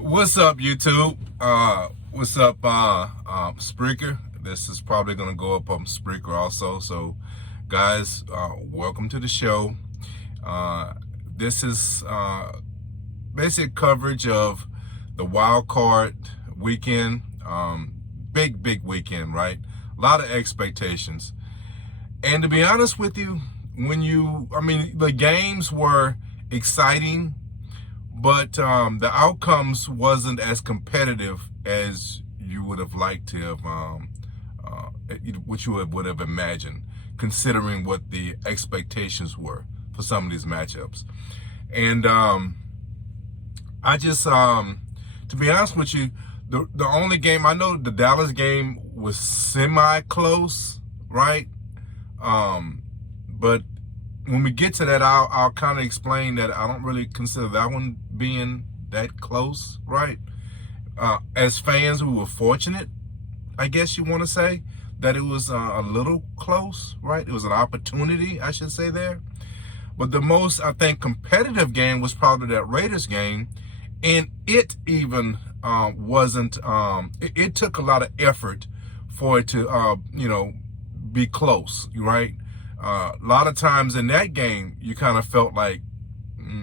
What's up, YouTube? What's up, Spreaker? This is probably going to go up on Spreaker also. So, guys, welcome to the show. This is basic coverage of the wild card weekend. Big weekend, right? A lot of expectations. And to be honest with you, the games were exciting, but the outcomes wasn't as competitive as you would have liked to have, what you would have imagined, considering what the expectations were for some of these matchups. And I just, to be honest with you, the only game, I know the Dallas game was semi-close, right? But when we get to that, I'll kind of explain that I don't really consider that one being that close, right? As fans, we were fortunate, I guess you want to say, that it was a little close, right? It was an opportunity, I should say there. But the most, I think, competitive game was probably that Raiders game. And it even wasn't, it took a lot of effort for it to, be close, right? A lot of times in that game, you kind of felt like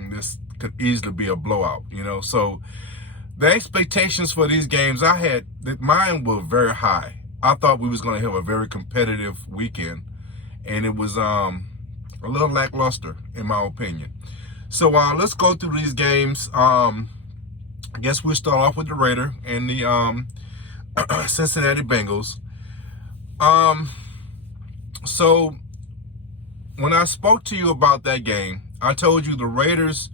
this could easily be a blowout, So the expectations for these games, mine were very high. I thought we was going to have a very competitive weekend, and it was a little lackluster, in my opinion. So let's go through these games. I guess we'll start off with the Raider and the Cincinnati Bengals. So when I spoke to you about that game, I told you the Raiders,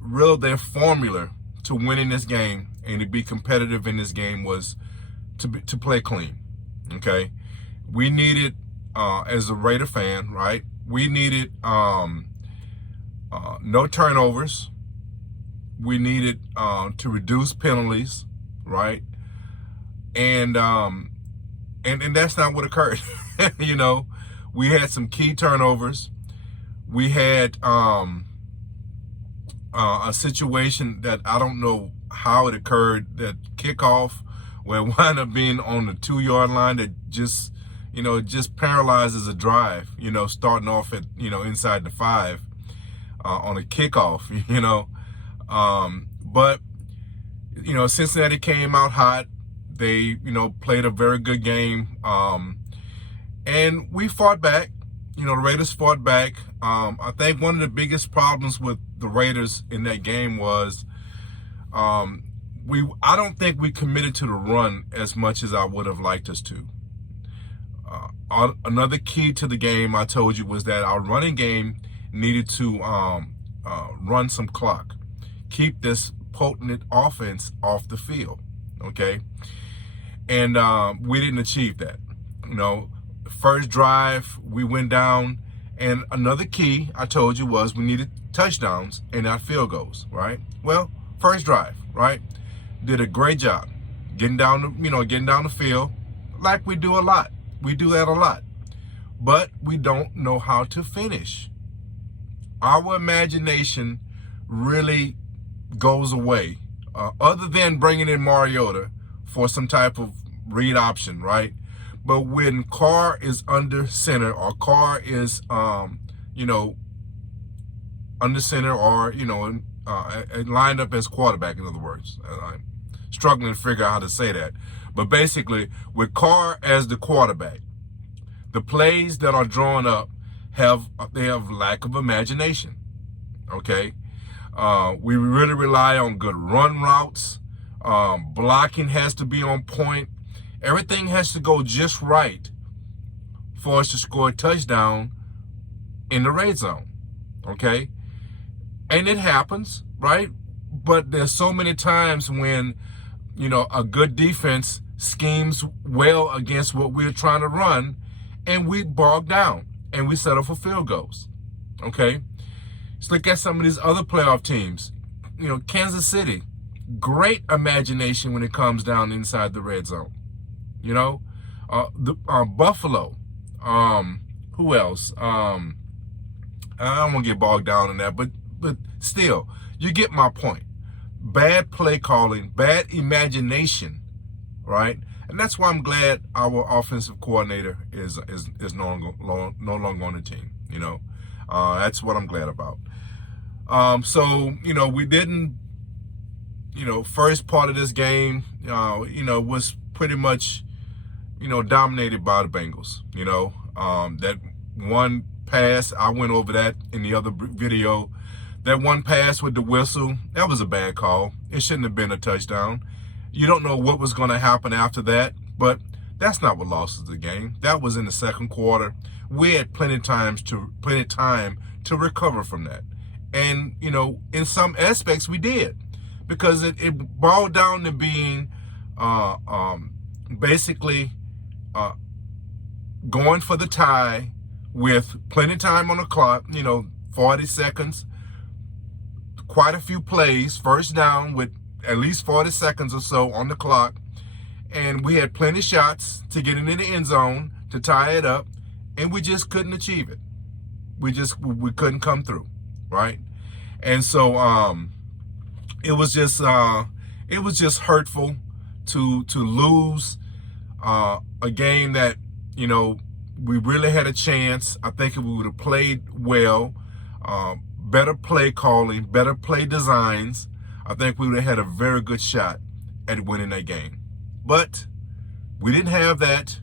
really their formula to winning this game and to be competitive in this game was to play clean. Okay, we needed, as a Raider fan, right? We needed no turnovers. We needed to reduce penalties, right? And that's not what occurred. We had some key turnovers. We had a situation that I don't know how it occurred, that kickoff where it wound up being on the 2-yard line that just paralyzes a drive, starting off at, inside the 5 on a kickoff, But, Cincinnati came out hot. They, played a very good game. And we fought back. The Raiders fought back. I think one of the biggest problems with the Raiders in that game was I don't think we committed to the run as much as I would have liked us to. Another key to the game, I told you, was that our running game needed to run some clock, keep this potent offense off the field, okay? And we didn't achieve that. First drive, we went down, and another key I told you was we needed touchdowns and not field goals, right? Well, first drive, right? Did a great job getting down the field, like we do a lot. We do that a lot, but we don't know how to finish. Our imagination really goes away, other than bringing in Mariota for some type of read option, right? But when Carr is under center, or Carr is, under center, or, lined up as quarterback, in other words. I'm struggling to figure out how to say that. But basically, with Carr as the quarterback, the plays that are drawn up have lack of imagination, okay? We really rely on good run routes. Blocking has to be on point. Everything has to go just right for us to score a touchdown in the red zone, okay? And it happens, right? But there's so many times when, a good defense schemes well against what we're trying to run, and we bog down and we settle for field goals, okay? Let's look at some of these other playoff teams. Kansas City, great imagination when it comes down inside the red zone. Buffalo, who else? I don't want to get bogged down in that, but still, you get my point. bad play calling, bad imagination, right? And that's why I'm glad our offensive coordinator is no longer on the team. That's what I'm glad about. So we didn't. First part of this game, was pretty much, dominated by the Bengals. That one pass, I went over that in the other video. That one pass with the whistle, that was a bad call. It shouldn't have been a touchdown. You don't know what was going to happen after that, but that's not what lost the game. That was in the second quarter. We had plenty of time to recover from that. And, in some aspects we did, because it boiled down to being basically going for the tie with plenty of time on the clock, 40 seconds, quite a few plays, first down with at least 40 seconds or so on the clock. And we had plenty of shots to get it in the end zone to tie it up, and we just couldn't achieve it. We couldn't come through, right? And so it was just hurtful to lose a game that we really had a chance. I think if we would have played well, better play calling, better play designs, I think we would have had a very good shot at winning that game. But we didn't have that,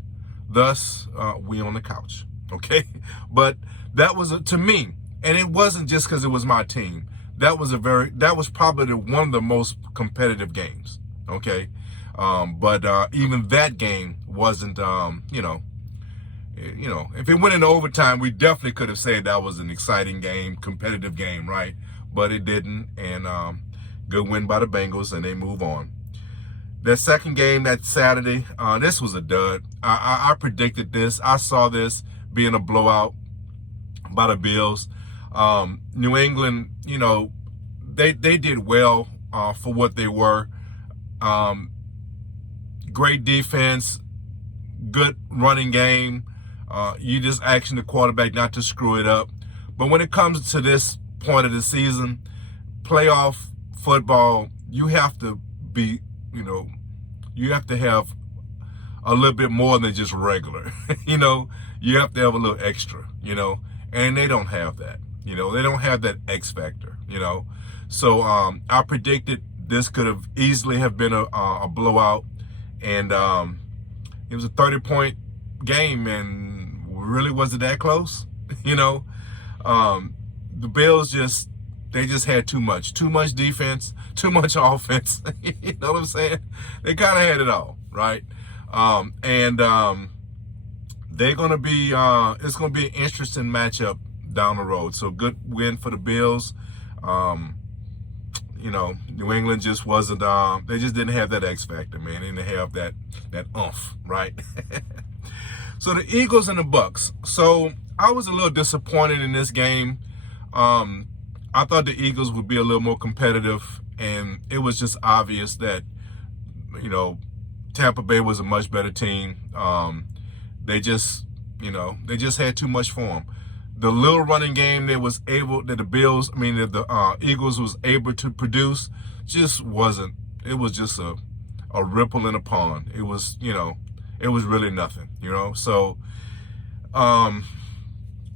thus we on the couch, okay? But that was, to me, and it wasn't just because it was my team, that was probably one of the most competitive games, okay? But even that game wasn't, if it went into overtime, we definitely could have said that was an exciting game, competitive game, right? But it didn't, and good win by the Bengals, and they move on. That second game, that Saturday, this was a dud. I predicted this. I saw this being a blowout by the Bills. New England, they did well for what they were. Great defense, good running game. You just asking the quarterback not to screw it up. But when it comes to this point of the season, playoff football, you have to be, you have to have a little bit more than just regular. You have to have a little extra, and they don't have that. They don't have that X factor, So I predicted this could have easily have been a blowout, and it was a 30-point game, and really wasn't that close. The Bills just had too much defense, too much offense. You know what I'm saying? They kind of had it all, right? They're gonna be it's gonna be an interesting matchup down the road. So good win for the Bills. New England just wasn't. They just didn't have that X factor, man. They didn't have that oomph, right? So the Eagles and the Bucks. So I was a little disappointed in this game. I thought the Eagles would be a little more competitive, and it was just obvious that, Tampa Bay was a much better team. They just had too much for them. The little running game the Eagles was able to produce just wasn't. It was just a ripple in a pond. It was, it was really nothing, So,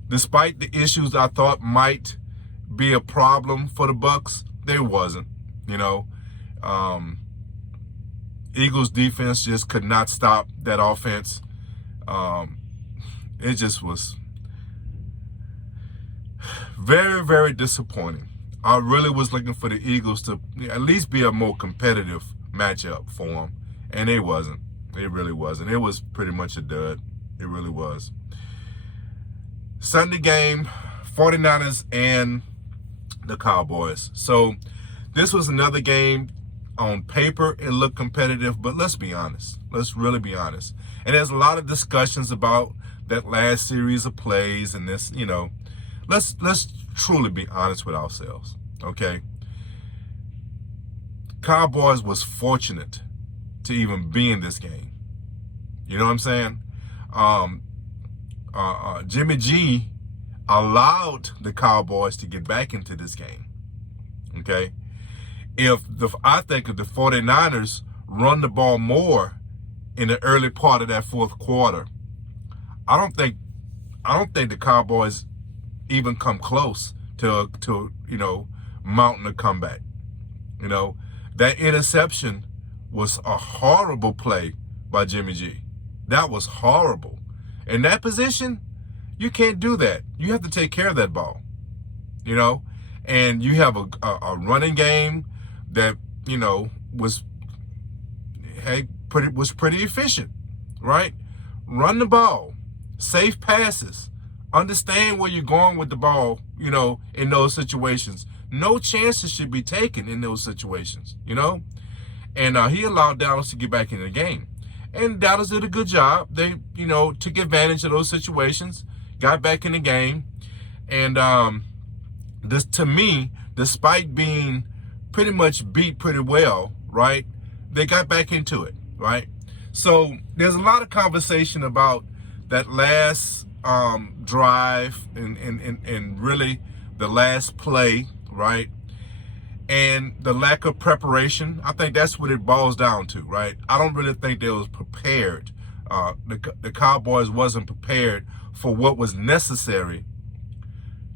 despite the issues I thought might be a problem for the Bucks, there wasn't. Eagles defense just could not stop that offense. It just was very, very disappointing. I really was looking for the Eagles to at least be a more competitive matchup for them, and it wasn't. It really wasn't. It was pretty much a dud. It really was. Sunday game, 49ers and the Cowboys. So this was another game. On paper, it looked competitive, but let's be honest. Let's really be honest. And there's a lot of discussions about that last series of plays and this, Let's truly be honest with ourselves, okay? Cowboys was fortunate to even be in this game. You know what I'm saying? Jimmy G allowed the Cowboys to get back into this game, okay? I think if the 49ers run the ball more in the early part of that fourth quarter, I don't think the Cowboys even come close to mounting a comeback. That interception was a horrible play by Jimmy G. That was horrible. In that position, you can't do that. You have to take care of that ball. And you have a running game that was pretty efficient, right? Run the ball, safe passes, understand where you're going with the ball, in those situations. No chances should be taken in those situations, And he allowed Dallas to get back in the game. And Dallas did a good job. They, took advantage of those situations, got back in the game. And this, to me, despite being pretty much beat pretty well, right, they got back into it, right? So there's a lot of conversation about that last drive and really the last play, right? And the lack of preparation. I think that's what it boils down to, right? I don't really think they was prepared. The Cowboys wasn't prepared for what was necessary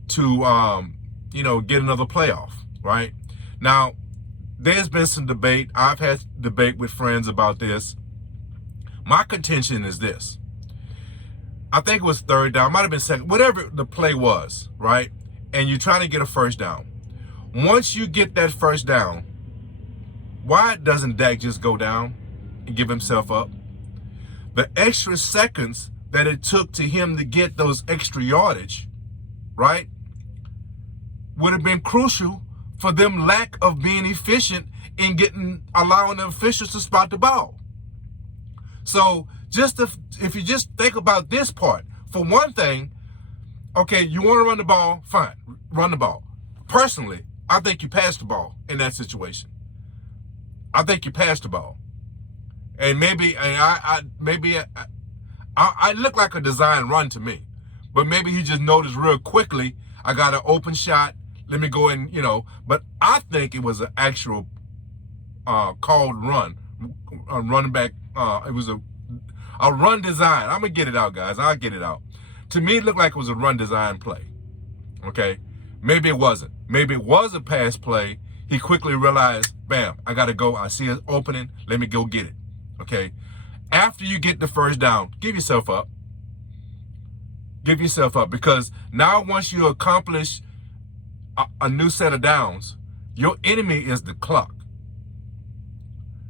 to, get another playoff, right? Now, there's been some debate. I've had debate with friends about this. My contention is this. I think it was third down, might have been second, whatever the play was, right? And you're trying to get a first down. Once you get that first down, why doesn't Dak just go down and give himself up? The extra seconds that it took to him to get those extra yardage, right, would have been crucial for them lack of being efficient in allowing the officials to spot the ball. So if you just think about this part, for one thing, okay, you want to run the ball, fine, run the ball. Personally, I think you passed the ball in that situation. I think you passed the ball. And maybe I look like a design run to me. But maybe he just noticed real quickly, I got an open shot, let me go in, But I think it was an actual called run. A running back, it was a run design. I'm going to get it out, guys. I'll get it out. To me, it looked like it was a run design play. Okay? Maybe it wasn't. Maybe it was a pass play. He quickly realized, bam, I got to go. I see an opening. Let me go get it. Okay? After you get the first down, give yourself up. Give yourself up. Because now once you accomplish a new set of downs, your enemy is the clock.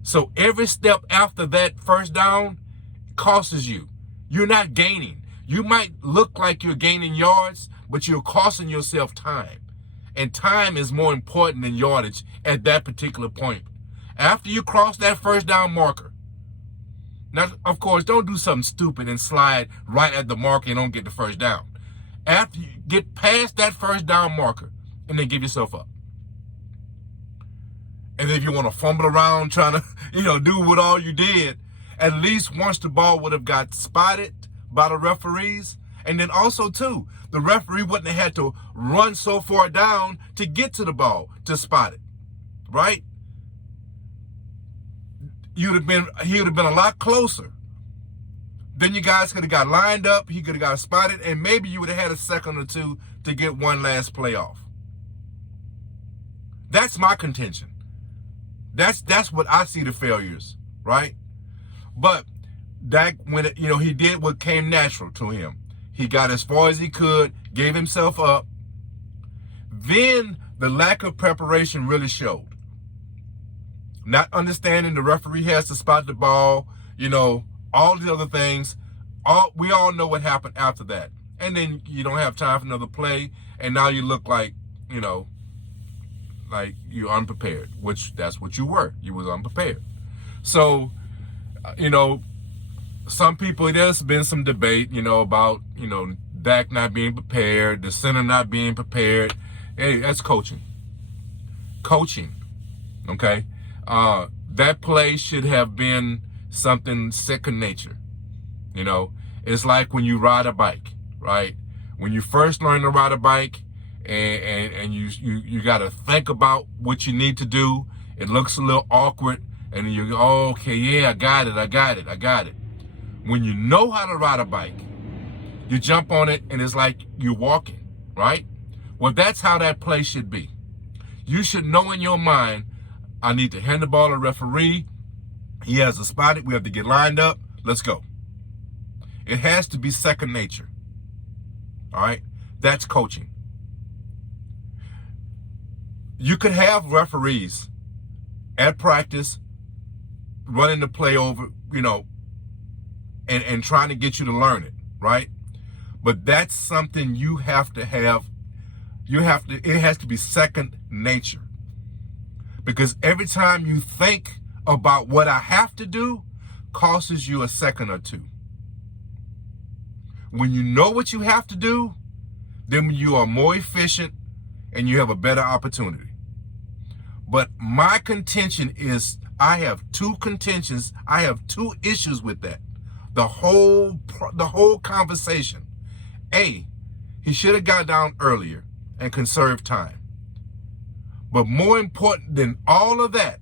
So every step after that first down costs you. You're not gaining. You might look like you're gaining yards, but you're costing yourself time. And time is more important than yardage at that particular point. After you cross that first down marker, now, of course, don't do something stupid and slide right at the marker and don't get the first down. After you get past that first down marker, and then give yourself up. And if you want to fumble around trying to, do what all you did, at least once the ball would have got spotted by the referees. And then also, too, the referee wouldn't have had to run so far down to get to the ball to spot it, right? He would have been a lot closer. Then you guys could have got lined up. He could have got spotted, and maybe you would have had a second or two to get one last play off. That's my contention. That's what I see the failures, right? But Dak, when he did what came natural to him. He got as far as he could, gave himself up. Then the lack of preparation really showed. Not understanding the referee has to spot the ball, all the other things. We all know what happened after that. And then you don't have time for another play, and now you look like, like you're unprepared, which that's what you were. You was unprepared. So, some people, there's been some debate, about, Dak not being prepared, the center not being prepared. Hey, that's coaching. Coaching, okay? That play should have been something second nature. It's like when you ride a bike, right? When you first learn to ride a bike and you got to think about what you need to do It looks a little awkward, and you go, oh, okay, yeah, I got it. When you know how to ride a bike, you jump on it, and it's like you're walking, right? Well, that's how that play should be. You should know in your mind, I need to hand the ball to the referee. He has a spot. We have to get lined up. Let's go. It has to be second nature. All right? That's coaching. You could have referees at practice running the play over, and trying to get you to learn it, right? But that's something you have to have. It has to be second nature. Because every time you think about what I have to do, costs you a second or two. When you know what you have to do, then you are more efficient and you have a better opportunity. But my contention is, I have two issues with that. The whole conversation. A, he should have got down earlier and conserved time. But more important than all of that,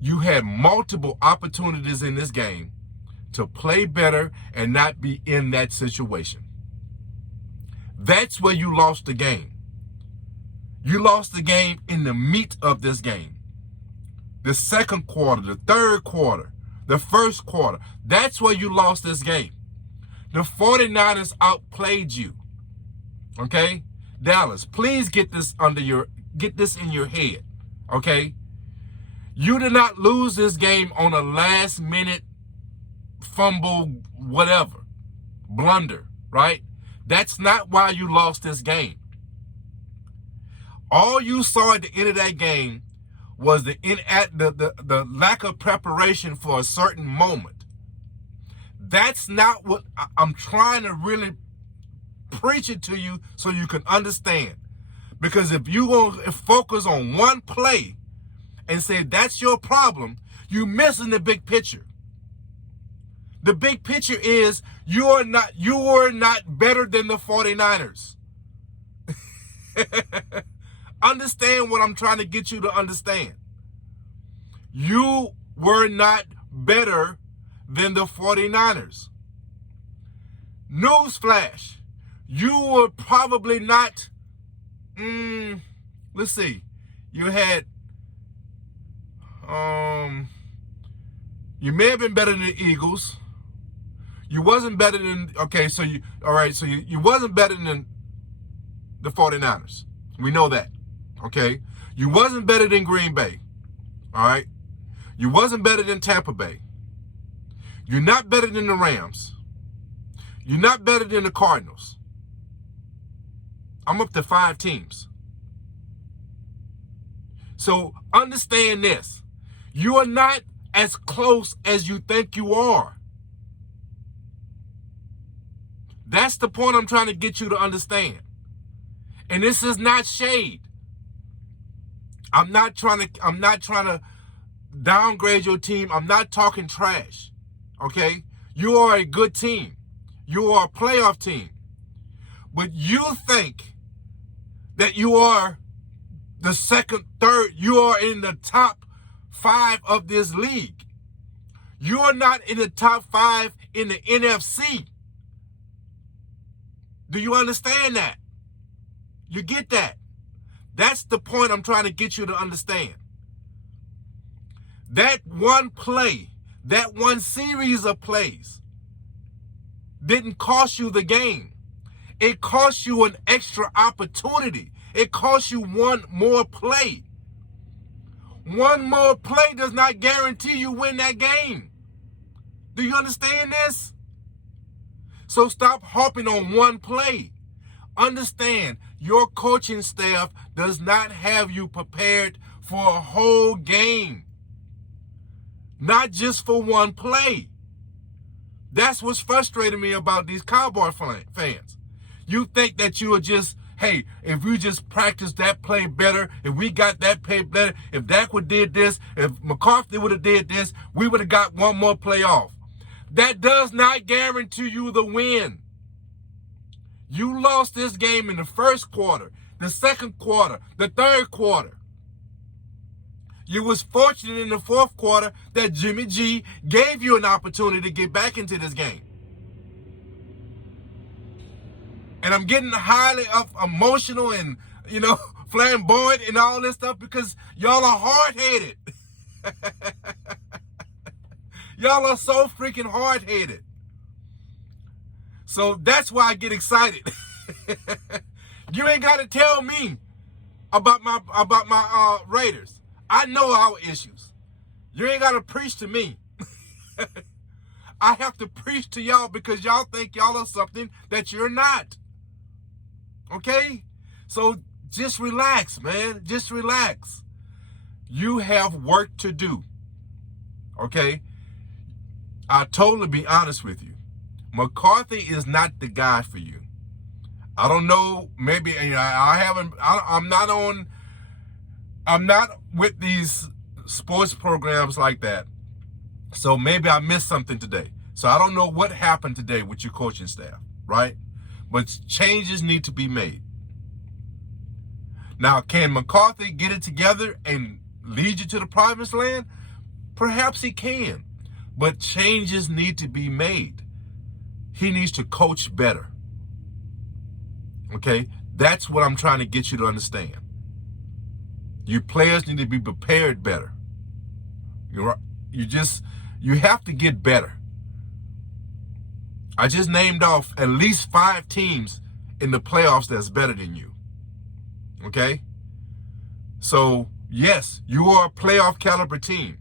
you had multiple opportunities in this game to play better and not be in that situation. That's where you lost the game. You lost the game in the meat of this game. The second quarter, the third quarter, the first quarter. That's where you lost this game. The 49ers outplayed you. Okay? Dallas, please get this in your head. Okay? You did not lose this game on a last minute fumble, whatever, blunder, right? That's not why you lost this game. All you saw at the end of that game was the lack of preparation for a certain moment. That's not what I'm trying to really preach it to you so you can understand. Because if you're going to focus on one play and say that's your problem, you're missing the big picture. The big picture is you are not better than the 49ers. Understand what I'm trying to get you to understand. You were not better than the 49ers. Newsflash, you were probably not, let's see, you had, you may have been better than the Eagles. You wasn't better than, you wasn't better than the 49ers. We know that, okay? You wasn't better than Green Bay, all right? You wasn't better than Tampa Bay. You're not better than the Rams. You're not better than the Cardinals. I'm up to 5 teams. So understand this. You are not as close as you think you are. That's the point I'm trying to get you to understand. And this is not shade. I'm not trying to downgrade your team. I'm not talking trash. Okay? You are a good team. You are a playoff team. But you think that you are the second, third, you are in the top 5 of this league. You are not in the top 5 in the NFC. Do you understand that? You get that? That's the point I'm trying to get you to understand. That one play, that one series of plays didn't cost you the game. It cost you an extra opportunity. It cost you one more play. One more play does not guarantee you win that game. Do you understand this? So stop harping on one play. Understand, your coaching staff does not have you prepared for a whole game. Not just for one play. That's what's frustrating me about these Cowboy fans. You think that you are just, hey, if we just practice that play better, if we got that play better, if Dak would did this, if McCarthy would have did this, we would have got one more play off. That does not guarantee you the win. You lost this game in the first quarter, the second quarter, the third quarter. You was fortunate in the fourth quarter that Jimmy G gave you an opportunity to get back into this game. And I'm getting highly emotional and, flamboyant and all this stuff because y'all are hard-headed. Y'all are so freaking hard-headed. So that's why I get excited. You ain't got to tell me about my Raiders. I know our issues. You ain't got to preach to me. I have to preach to y'all because y'all think y'all are something that you're not. Okay? So just relax, man. Just relax. You have work to do. Okay? I'll totally be honest with you. McCarthy is not the guy for you. I don't know. Maybe I'm not with these sports programs like that. So maybe I missed something today. So I don't know what happened today with your coaching staff, right? But changes need to be made. Now, can McCarthy get it together and lead you to the promised land? Perhaps he can. But changes need to be made. He needs to coach better. Okay? That's what I'm trying to get you to understand. You players need to be prepared better. You have to get better. I just named off at least 5 teams in the playoffs that's better than you. Okay? So, yes, you are a playoff caliber team,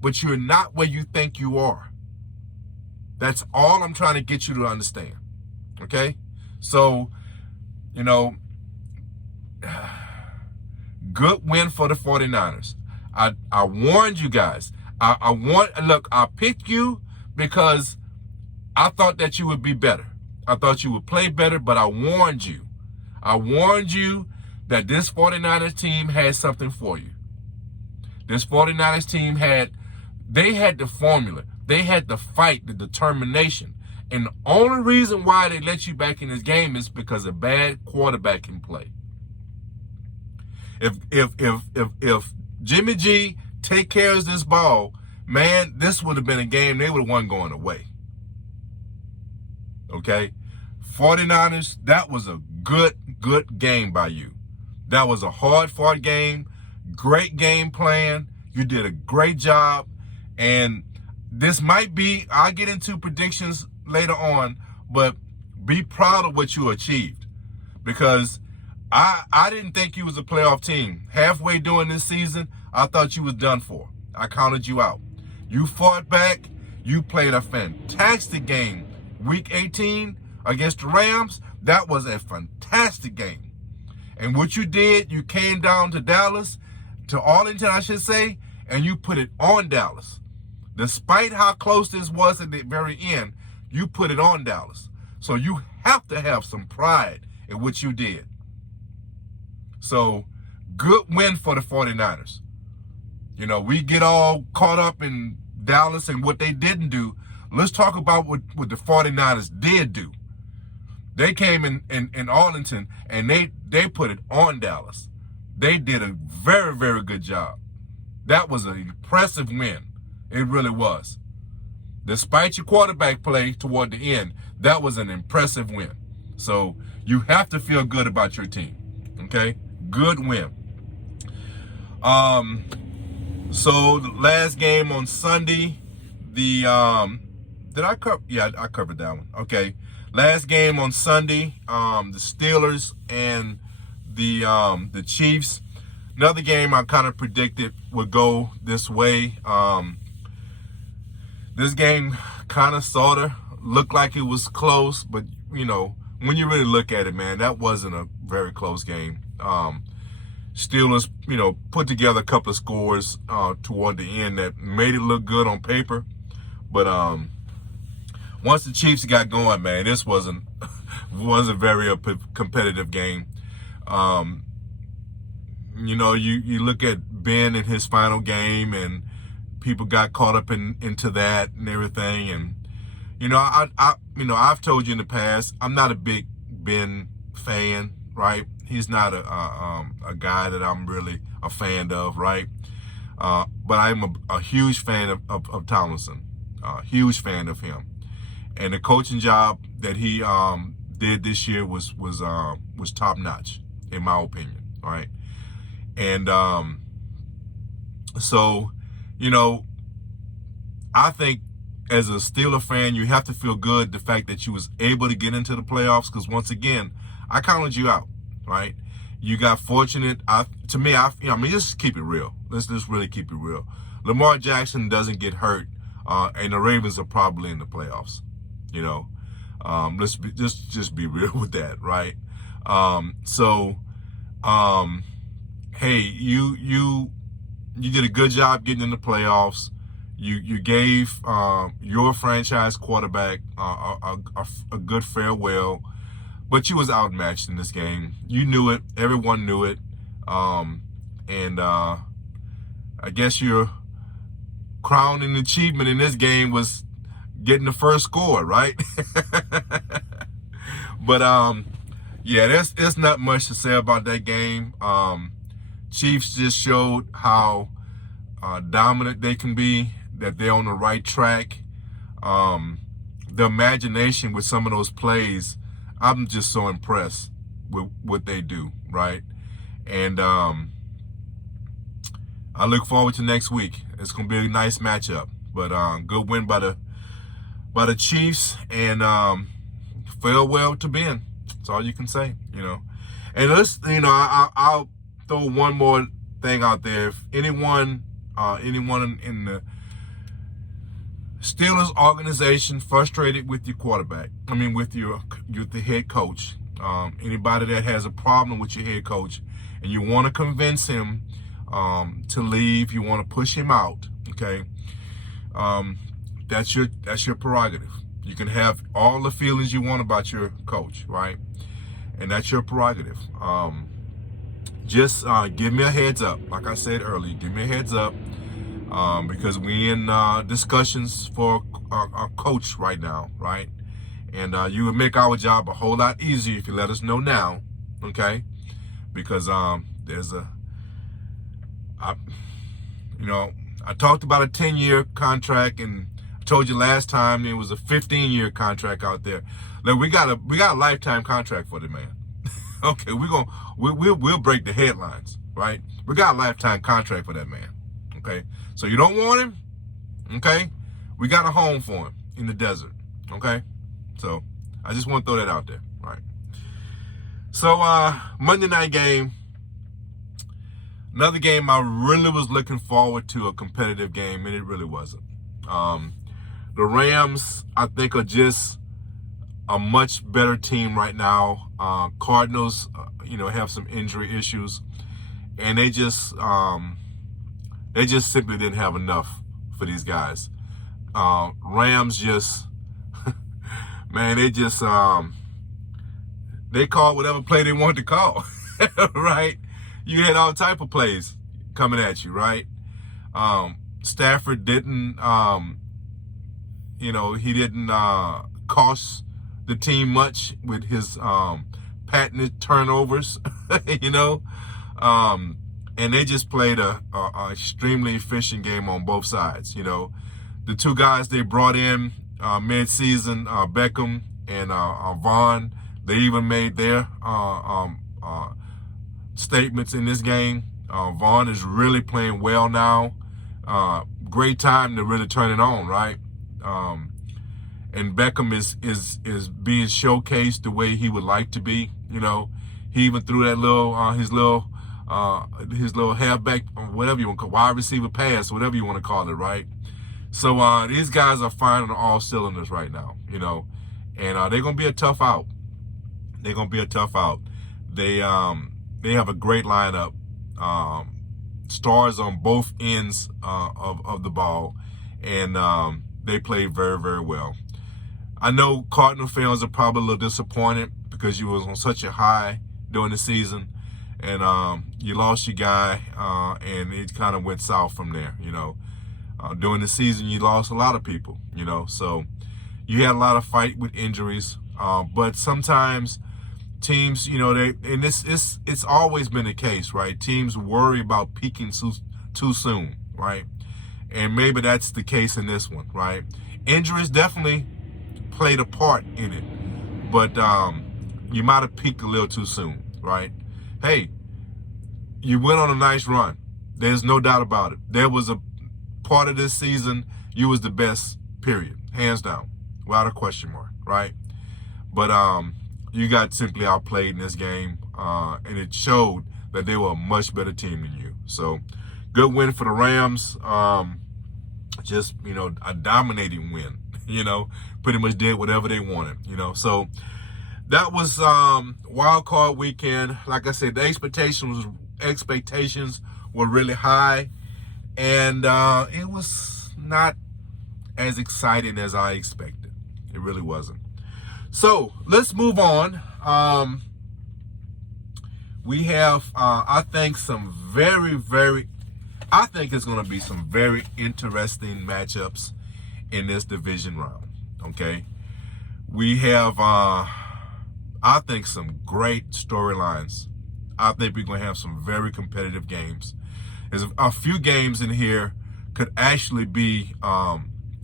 but you're not where you think you are. That's all I'm trying to get you to understand. Okay? So, good win for the 49ers. I warned you guys. Look, I picked you because I thought that you would be better. I thought you would play better, but I warned you. I warned you that this 49ers team had something for you. This 49ers team had the formula. They had the fight, the determination. And the only reason why they let you back in this game is because a bad quarterback can play. If Jimmy G take care of this ball, man, this would have been a game they would have won going away. Okay? 49ers, that was a good game by you. That was a hard-fought game, great game plan. You did a great job. And this might be, I'll get into predictions later on, but be proud of what you achieved. Because I didn't think you was a playoff team. Halfway during this season, I thought you was done for. I counted you out. You fought back. You played a fantastic game. Week 18 against the Rams, that was a fantastic game. And what you did, you came down to Dallas, to Arlington, I should say, and you put it on Dallas. Despite how close this was at the very end, you put it on Dallas. So you have to have some pride in what you did. So, good win for the 49ers. We get all caught up in Dallas and what they didn't do. Let's talk about what the 49ers did do. They came in Arlington and they put it on Dallas. They did a very, very good job. That was an impressive win. It really was. Despite your quarterback play toward the end, that was an impressive win. So you have to feel good about your team. Okay? Good win. So the last game on Sunday, did I cover? Yeah, I covered that one. Okay. Last game on Sunday, the Steelers and the Chiefs. Another game I kind of predicted would go this way. This game kind of sort of looked like it was close, but when you really look at it, man, that wasn't a very close game. Steelers, put together a couple of scores toward the end that made it look good on paper, but once the Chiefs got going, man, this wasn't a very competitive game. You look at Ben in his final game, and people got caught up into that and everything. And I've told you in the past, I'm not a big Ben fan, right? He's not a guy that I'm really a fan of, right? But I'm a huge fan of Tomlinson, huge fan of him, and the coaching job that he did this year was top notch, in my opinion. Right, and so, you know, I think as a Steeler fan, you have to feel good the fact that you was able to get into the playoffs, because once again, I counted you out, right? You got fortunate. Just keep it real. Let's just really keep it real. Lamar Jackson doesn't get hurt, and the Ravens are probably in the playoffs. You know, let's just be real with that, right? Hey, you did a good job getting in the playoffs. You gave your franchise quarterback a good farewell, but you was outmatched in this game. You knew it. Everyone knew it. And I guess your crowning achievement in this game was getting the first score, right? But yeah, there's not much to say about that game. Chiefs just showed how dominant they can be, that they're on the right track. The imagination with some of those plays, I'm just so impressed with what they do, right? And I look forward to next week. It's going to be a nice matchup. But good win by the Chiefs, and farewell to Ben. That's all you can say, you know. And I'll throw one more thing out there. If anyone in the Steelers organization frustrated with your quarterback, with the head coach, anybody that has a problem with your head coach, and you want to convince him to leave, you want to push him out, okay? That's your prerogative. You can have all the feelings you want about your coach, right? And that's your prerogative. Just give me a heads up. Like I said earlier, give me a heads up, because we in discussions for our coach right now, right? And you would make our job a whole lot easier if you let us know now, okay? Because I talked about a 10-year contract, and I told you last time it was a 15-year contract out there. Look, we got a lifetime contract for the man. Okay, we'll break the headlines, right? We got a lifetime contract for that man. Okay, so you don't want him. Okay, we got a home for him in the desert. Okay, so I just want to throw that out there, right? So Monday night game, another game I really was looking forward to, a competitive game, and it really wasn't. The Rams, I think, are just a much better team right now. Cardinals, have some injury issues, and they just simply didn't have enough for these guys. Rams just, man, they called whatever play they wanted to call, right? You had all type of plays coming at you, right? Stafford didn't, he didn't cost the team much with his patented turnovers, and they just played a extremely efficient game on both sides. The two guys they brought in mid-season, Beckham and Vaughn, they even made their statements in this game. Vaughn is really playing well now. Great time to really turn it on, right? And Beckham is being showcased the way he would like to be. He even threw that his little halfback, whatever you want to call, wide receiver pass, whatever you want to call it, right? So these guys are firing on all cylinders right now, and they're gonna be a tough out. They have a great lineup, stars on both ends of the ball, and they play very, very well. I know Cardinal fans are probably a little disappointed because you was on such a high during the season, and you lost your guy, and it kind of went south from there. During the season, you lost a lot of people. So you had a lot of fight with injuries, but sometimes teams, it's always been the case, right? Teams worry about peaking too soon, right? And maybe that's the case in this one, right? Injuries definitely played a part in it, but you might have peaked a little too soon, right? Hey, you went on a nice run. There's no doubt about it. There was a part of this season you was the best, period, hands down, without a question mark, right? But you got simply outplayed in this game, and it showed that they were a much better team than you. So, good win for the Rams. Just, a dominating win. Pretty much did whatever they wanted. So that was wild card weekend. Like I said, the expectations were really high, and it was not as exciting as I expected. It really wasn't. So let's move on. We have, I think it's going to be some very interesting matchups in this division round. Okay. We have, I think, some great storylines. I think we're going to have some very competitive games. There's a few games in here could actually be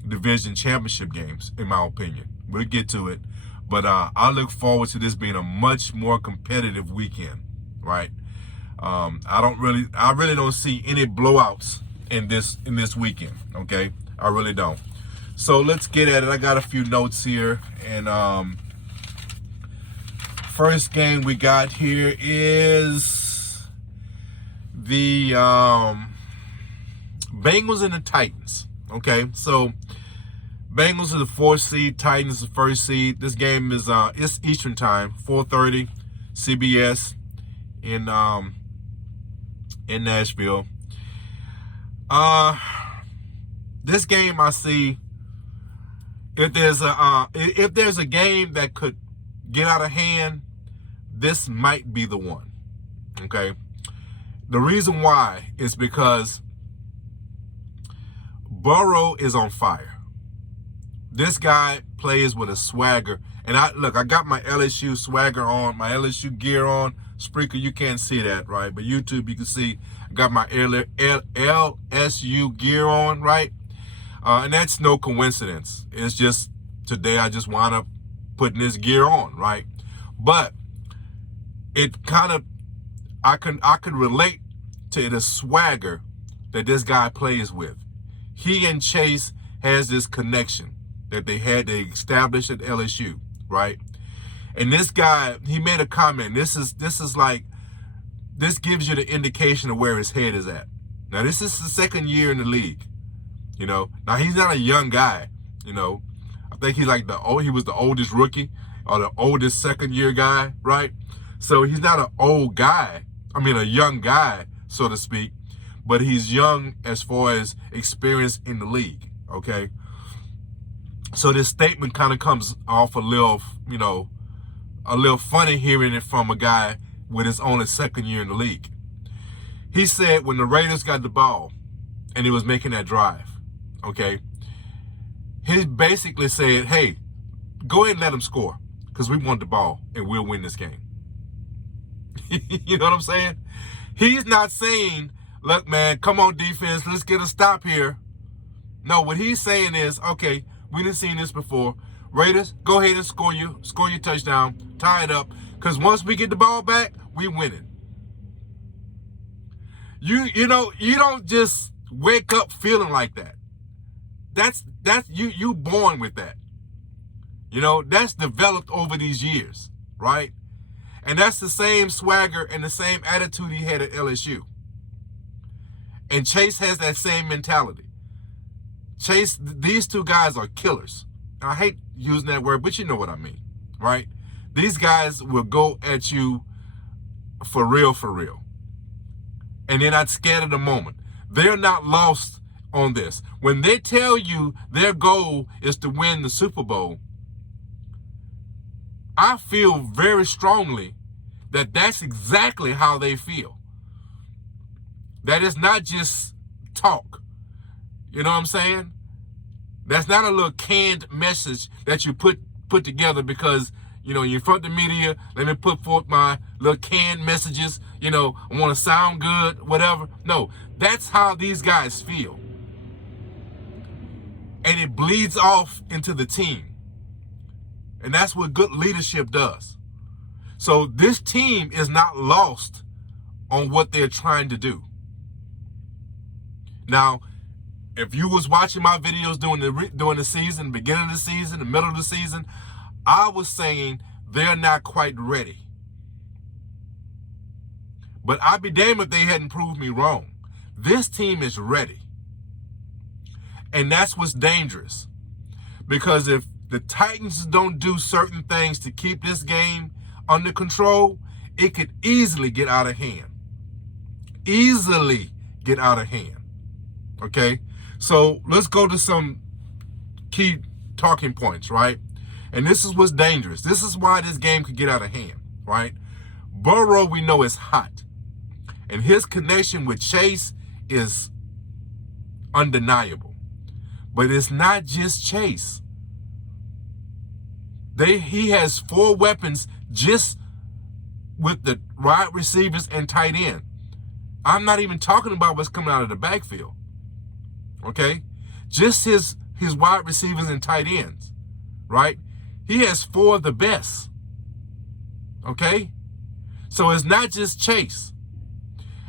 division championship games, in my opinion. We'll get to it. But I look forward to this being a much more competitive weekend, right? I really don't see any blowouts in this weekend, okay? I really don't. So let's get at it. I got a few notes here, and first game we got here is the Bengals and the Titans. Okay, so Bengals are the 4th seed, Titans the 1st seed. This game is it's Eastern time, 4:30, CBS in Nashville. This game, I see, if there's a game that could get out of hand, this might be the one. Okay, the reason why is because Burrow is on fire. This guy plays with a swagger. And I got my LSU swagger on, my LSU gear on. Spreaker, you can't see that, right? But YouTube, you can see I got my LSU gear on, right? And that's no coincidence. It's just today I just wound up putting this gear on, right? But it kind of, I can relate to the swagger that this guy plays with. He and Chase has this connection that they established at LSU, right? And this guy, he made a comment. This gives you the indication of where his head is at. Now, this is the 2nd year in the league, Now, he's not a young guy, I think he was the oldest rookie or the oldest 2nd year guy, right? So he's not an old guy. I mean, a young guy, so to speak, but he's young as far as experience in the league, okay? So this statement kind of comes off a little funny hearing it from a guy with his only 2nd year in the league. He said when the Raiders got the ball and he was making that drive, okay, he basically said, hey, go ahead and let him score because we want the ball and we'll win this game. You know what I'm saying? He's not saying, look, man, come on, defense, let's get a stop here. No, what he's saying is, okay, we didn't see this before. Raiders, go ahead and score your touchdown, tie it up, because once we get the ball back, we win it. You don't just wake up feeling like that. That's you born with that. That's developed over these years, right? And that's the same swagger and the same attitude he had at LSU. And Chase has that same mentality. Chase, these two guys are killers. I hate using that word, but you know what I mean, right? These guys will go at you for real. And they're not scared of the moment. They're not lost on this. When they tell you their goal is to win the Super Bowl, I feel very strongly that that's exactly how they feel. That is not just talk. You know what I'm saying? That's not a little canned message that you put together because, in front of the media, let me put forth my little canned messages, I want to sound good, whatever. No, that's how these guys feel. And it bleeds off into the team. And that's what good leadership does. So this team is not lost on what they're trying to do. Now, if you was watching my videos during the season, beginning of the season, the middle of the season, I was saying they're not quite ready. But I'd be damned if they hadn't proved me wrong. This team is ready. And that's what's dangerous. Because if the Titans don't do certain things to keep this game under control, it could easily get out of hand. Easily get out of hand. Okay? So let's go to some key talking points, right? And this is what's dangerous. This is why this game could get out of hand, right? Burrow, we know, is hot. And his connection with Chase is undeniable. But it's not just Chase. He has 4 weapons just with the wide receivers and tight end. I'm not even talking about what's coming out of the backfield. Okay? Just his wide receivers and tight ends, right? He has 4 of the best. Okay? So it's not just Chase.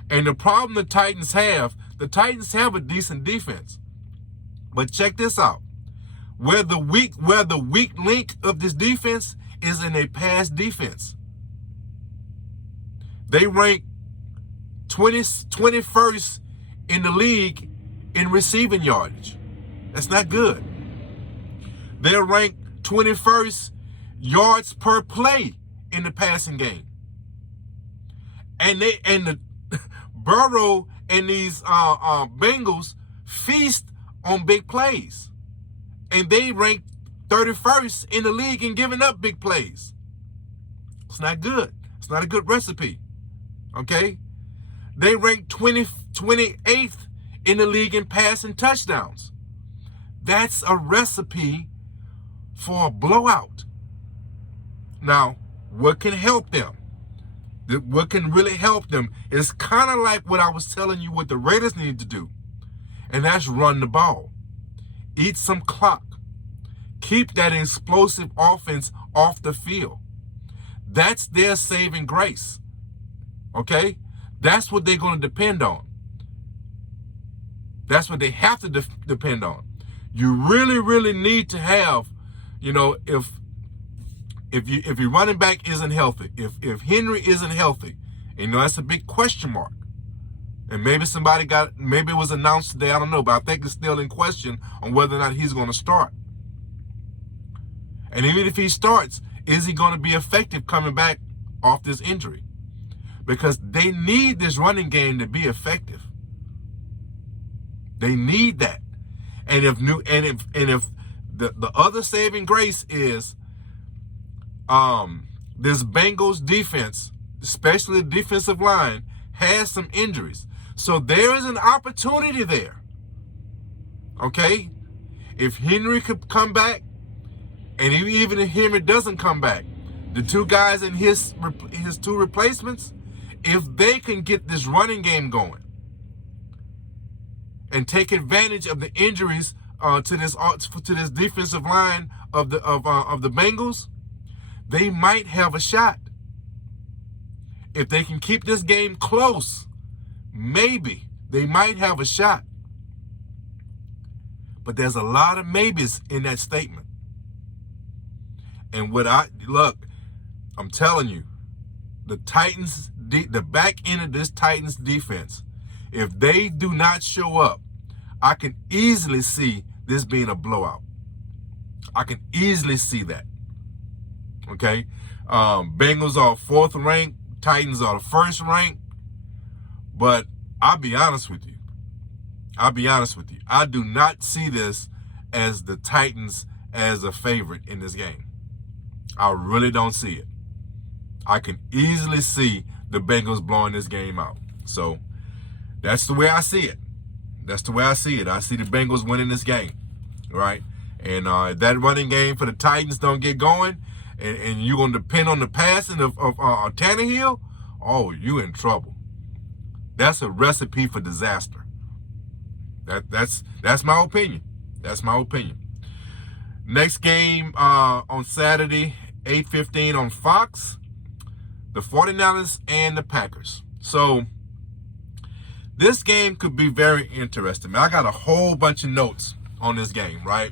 And the problem the Titans have a decent defense. But check this out. Where the weak link of this defense is in a pass defense. They rank 21st in the league in receiving yardage. That's not good. They're ranked 21st yards per play in the passing game. And the Burrow and these Bengals feast on big plays. And they rank 31st in the league in giving up big plays. It's not good. It's not a good recipe. Okay? They rank 28th in the league in passing touchdowns. That's a recipe for a blowout. Now, what can help them? What can really help them is kind of like what I was telling you what the Raiders need to do. And that's run the ball. Eat some clock. Keep that explosive offense off the field. That's their saving grace. Okay? That's what they're going to depend on. That's what they have to depend on. You really, really need to have, if your running back isn't healthy, if Henry isn't healthy, and that's a big question mark. And maybe it was announced today, I don't know, but I think it's still in question on whether or not he's going to start. And even if he starts, is he going to be effective coming back off this injury? Because they need this running game to be effective. They need that. And if the other saving grace is this Bengals defense, especially the defensive line, has some injuries. So there is an opportunity there. Okay? If Henry could come back, and even if Henry doesn't come back, the 2 guys in his 2 replacements, if they can get this running game going and take advantage of the injuries to this defensive line of the Bengals, they might have a shot. If they can keep this game close, maybe they might have a shot. But there's a lot of maybes in that statement. And I'm telling you, the Titans, the back end of this Titans defense, if they do not show up, I can easily see this being a blowout. I can easily see that. Okay? Bengals are 4th ranked. Titans are the 1st ranked. But I'll be honest with you. I do not see this as the Titans as a favorite in this game. I really don't see it. I can easily see the Bengals blowing this game out. So that's the way I see it. I see the Bengals winning this game, right? And that running game for the Titans don't get going, and you're going to depend on the passing of Tannehill, oh, you in trouble. That's a recipe for disaster. That's my opinion. That's my opinion. Next game on Saturday, 8:15 on Fox, the 49ers and the Packers. So this game could be very interesting. I got a whole bunch of notes on this game, right?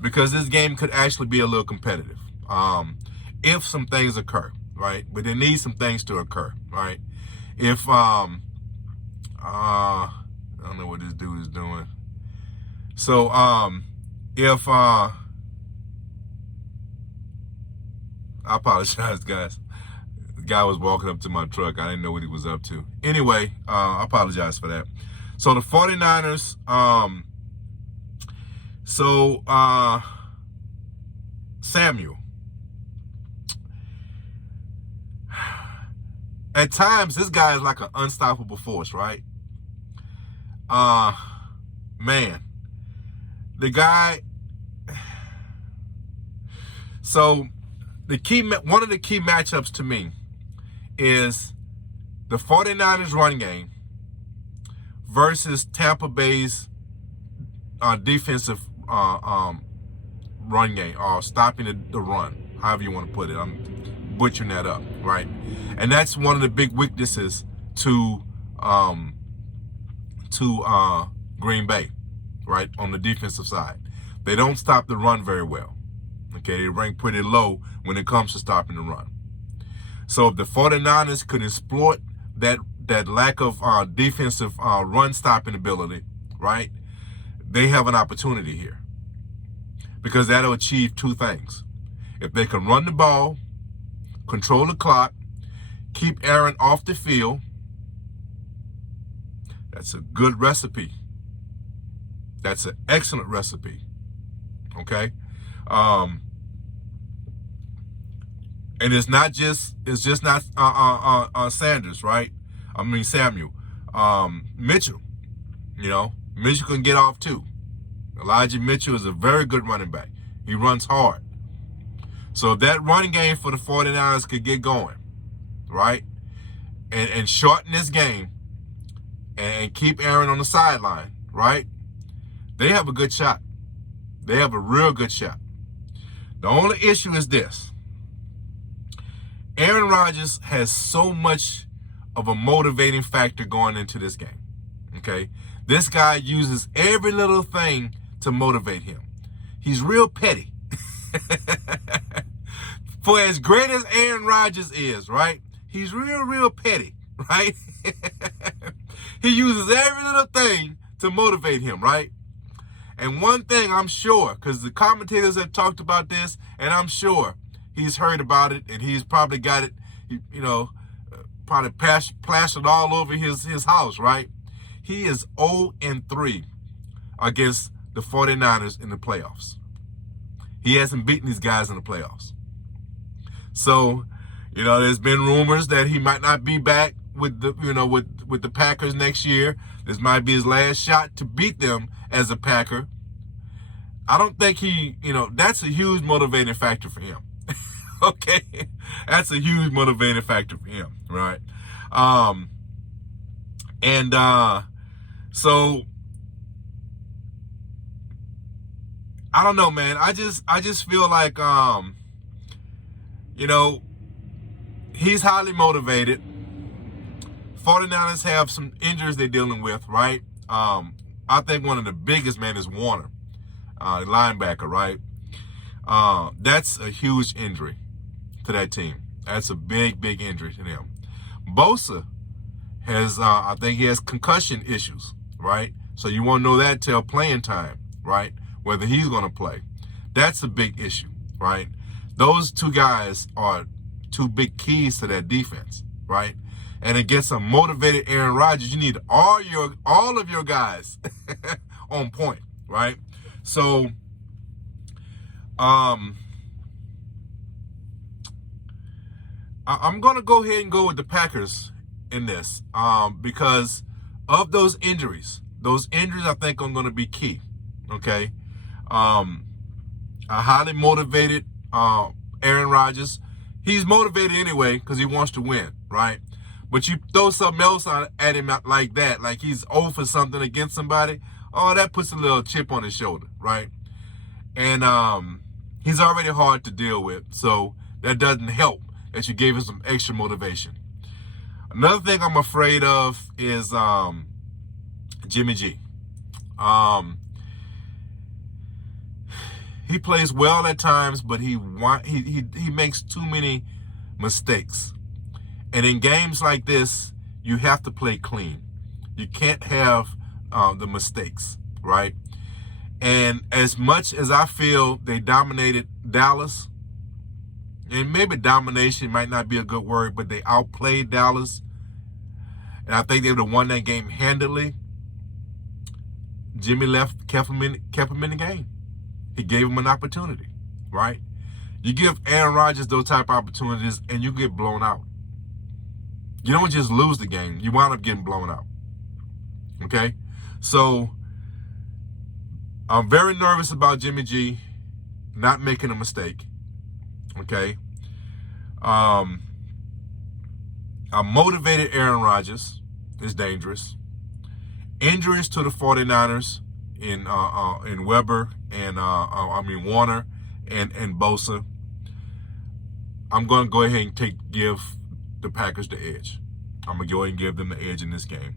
Because this game could actually be a little competitive if some things occur, right? But there needs some things to occur, right? If I don't know what this dude is doing. So if I apologize, guys. The guy was walking up to my truck. I didn't know what he was up to. Anyway, I apologize for that. So the 49ers, Samuel. At times, this guy is like an unstoppable force, right? Man. The guy. So one of the key matchups to me is the 49ers run game versus Tampa Bay's defensive run game, or stopping the run, however you want to put it. I'm butchering that up, right? And that's one of the big weaknesses to Green Bay, right, on the defensive side. They don't stop the run very well. Okay, they rank pretty low when it comes to stopping the run. So if the 49ers could exploit that lack of defensive run stopping ability, right, they have an opportunity here. Because that'll achieve two things. If they can run the ball, control the clock, keep Aaron off the field, that's a good recipe. That's an excellent recipe. Okay? And it's just not Sanders, right? I mean Samuel. Mitchell. Mitchell can get off too. Elijah Mitchell is a very good running back. He runs hard. So if that running game for the 49ers could get going, right? And shorten this game and keep Aaron on the sideline, right? They have a good shot. They have a real good shot. The only issue is this. Aaron Rodgers has so much of a motivating factor going into this game, okay? This guy uses every little thing to motivate him. He's real petty. For as great as Aaron Rodgers is, right? He's real petty, right? He uses every little thing to motivate him, right? And one thing I'm sure, because the commentators have talked about this, and I'm sure he's heard about it, and he's probably got it, probably plastered all over his house, right? He is 0-3 against the 49ers in the playoffs. He hasn't beaten these guys in the playoffs. So, there's been rumors that he might not be back with the Packers next year. This might be his last shot to beat them as a Packer. I don't think that's a huge motivating factor for him. Okay? That's a huge motivating factor for him, right? So I don't know, man. I just feel like he's highly motivated. 49ers have some injuries they're dealing with, right? I think one of the biggest, man, is Warner, linebacker, right? That's a huge injury to that team. That's a big injury to them. Bosa has, I think he has concussion issues, right? So you won't know that till playing time, right? Whether he's going to play. That's a big issue, right? Those two guys are two big keys to that defense, right? And against a motivated Aaron Rodgers, you need all of your guys on point, right? So, I'm going to go ahead and go with the Packers in this because of those injuries. Those injuries, I think, are going to be key, okay? A highly motivated Aaron Rodgers. He's motivated anyway because he wants to win, right? But you throw something else at him like that, like he's 0 for something against somebody, oh, that puts a little chip on his shoulder, right? And he's already hard to deal with, so that doesn't help that you gave him some extra motivation. Another thing I'm afraid of is Jimmy G. He plays well at times, but he makes too many mistakes. And in games like this, you have to play clean. You can't have the mistakes, right? And as much as I feel they dominated Dallas, and maybe domination might not be a good word, but they outplayed Dallas, and I think they would have won that game handily. Jimmy kept him in the game. He gave him an opportunity, right? You give Aaron Rodgers those type of opportunities, and you get blown out. You don't just lose the game. You wind up getting blown out, okay? So I'm very nervous about Jimmy G not making a mistake, okay? A motivated Aaron Rodgers is dangerous. Injuries to the 49ers in Weber and Warner and Bosa. I'm going to go ahead and give the Packers the edge. I'm going to go ahead and give them the edge in this game.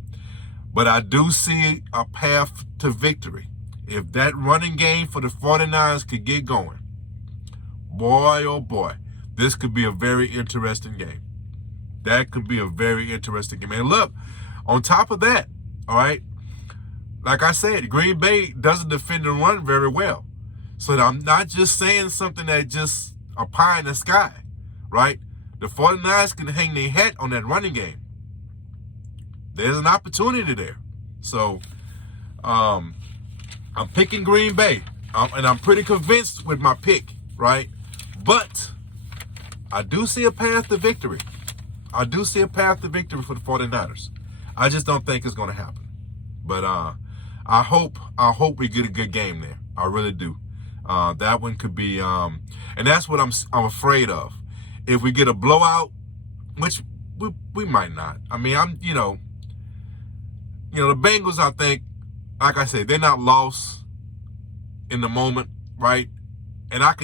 But I do see a path to victory. If that running game for the 49ers could get going, boy, oh boy, this could be a very interesting game. That could be a very interesting game. And look, on top of that, all right, like I said, Green Bay doesn't defend the run very well. So I'm not just saying something that just a pie in the sky, right? The 49ers can hang their hat on that running game. There's an opportunity there. So I'm picking Green Bay, and I'm pretty convinced with my pick, right? But I do see a path to victory. I do see a path to victory for the 49ers. I just don't think it's going to happen. But I hope we get a good game there. I really do. That one could be, and that's what I'm afraid of. If we get a blowout, which we might not. I mean, the Bengals, I think, like I said, they're not lost in the moment, right? And I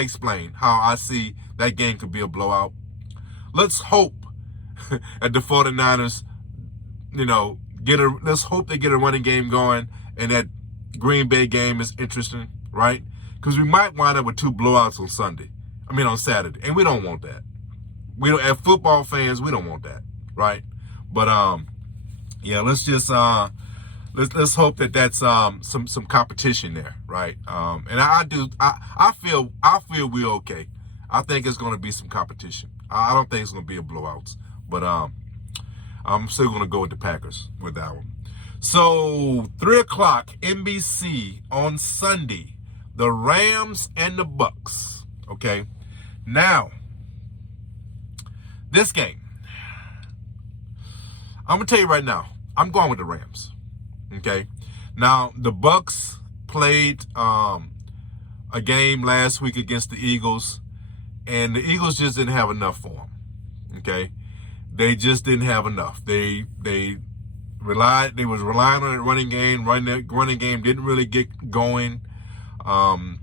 explain how I see that game could be a blowout. Let's hope that the 49ers, let's hope they get a running game going and that Green Bay game is interesting, right? Because we might wind up with 2 blowouts on Saturday. And we don't want that. As football fans, we don't want that, right? But let's just let's hope that that's some competition there, right? And I feel we're okay. I think it's going to be some competition. I don't think it's going to be a blowout, but I'm still going to go with the Packers with that one. So 3:00 NBC on Sunday, the Rams and the Bucks. Okay, now this game, I'm gonna tell you right now, I'm going with the Rams. Okay, now the Bucks played a game last week against the Eagles, and the Eagles just didn't have enough for them. Okay, they just didn't have enough. They was relying on the running game. Running game didn't really get going, and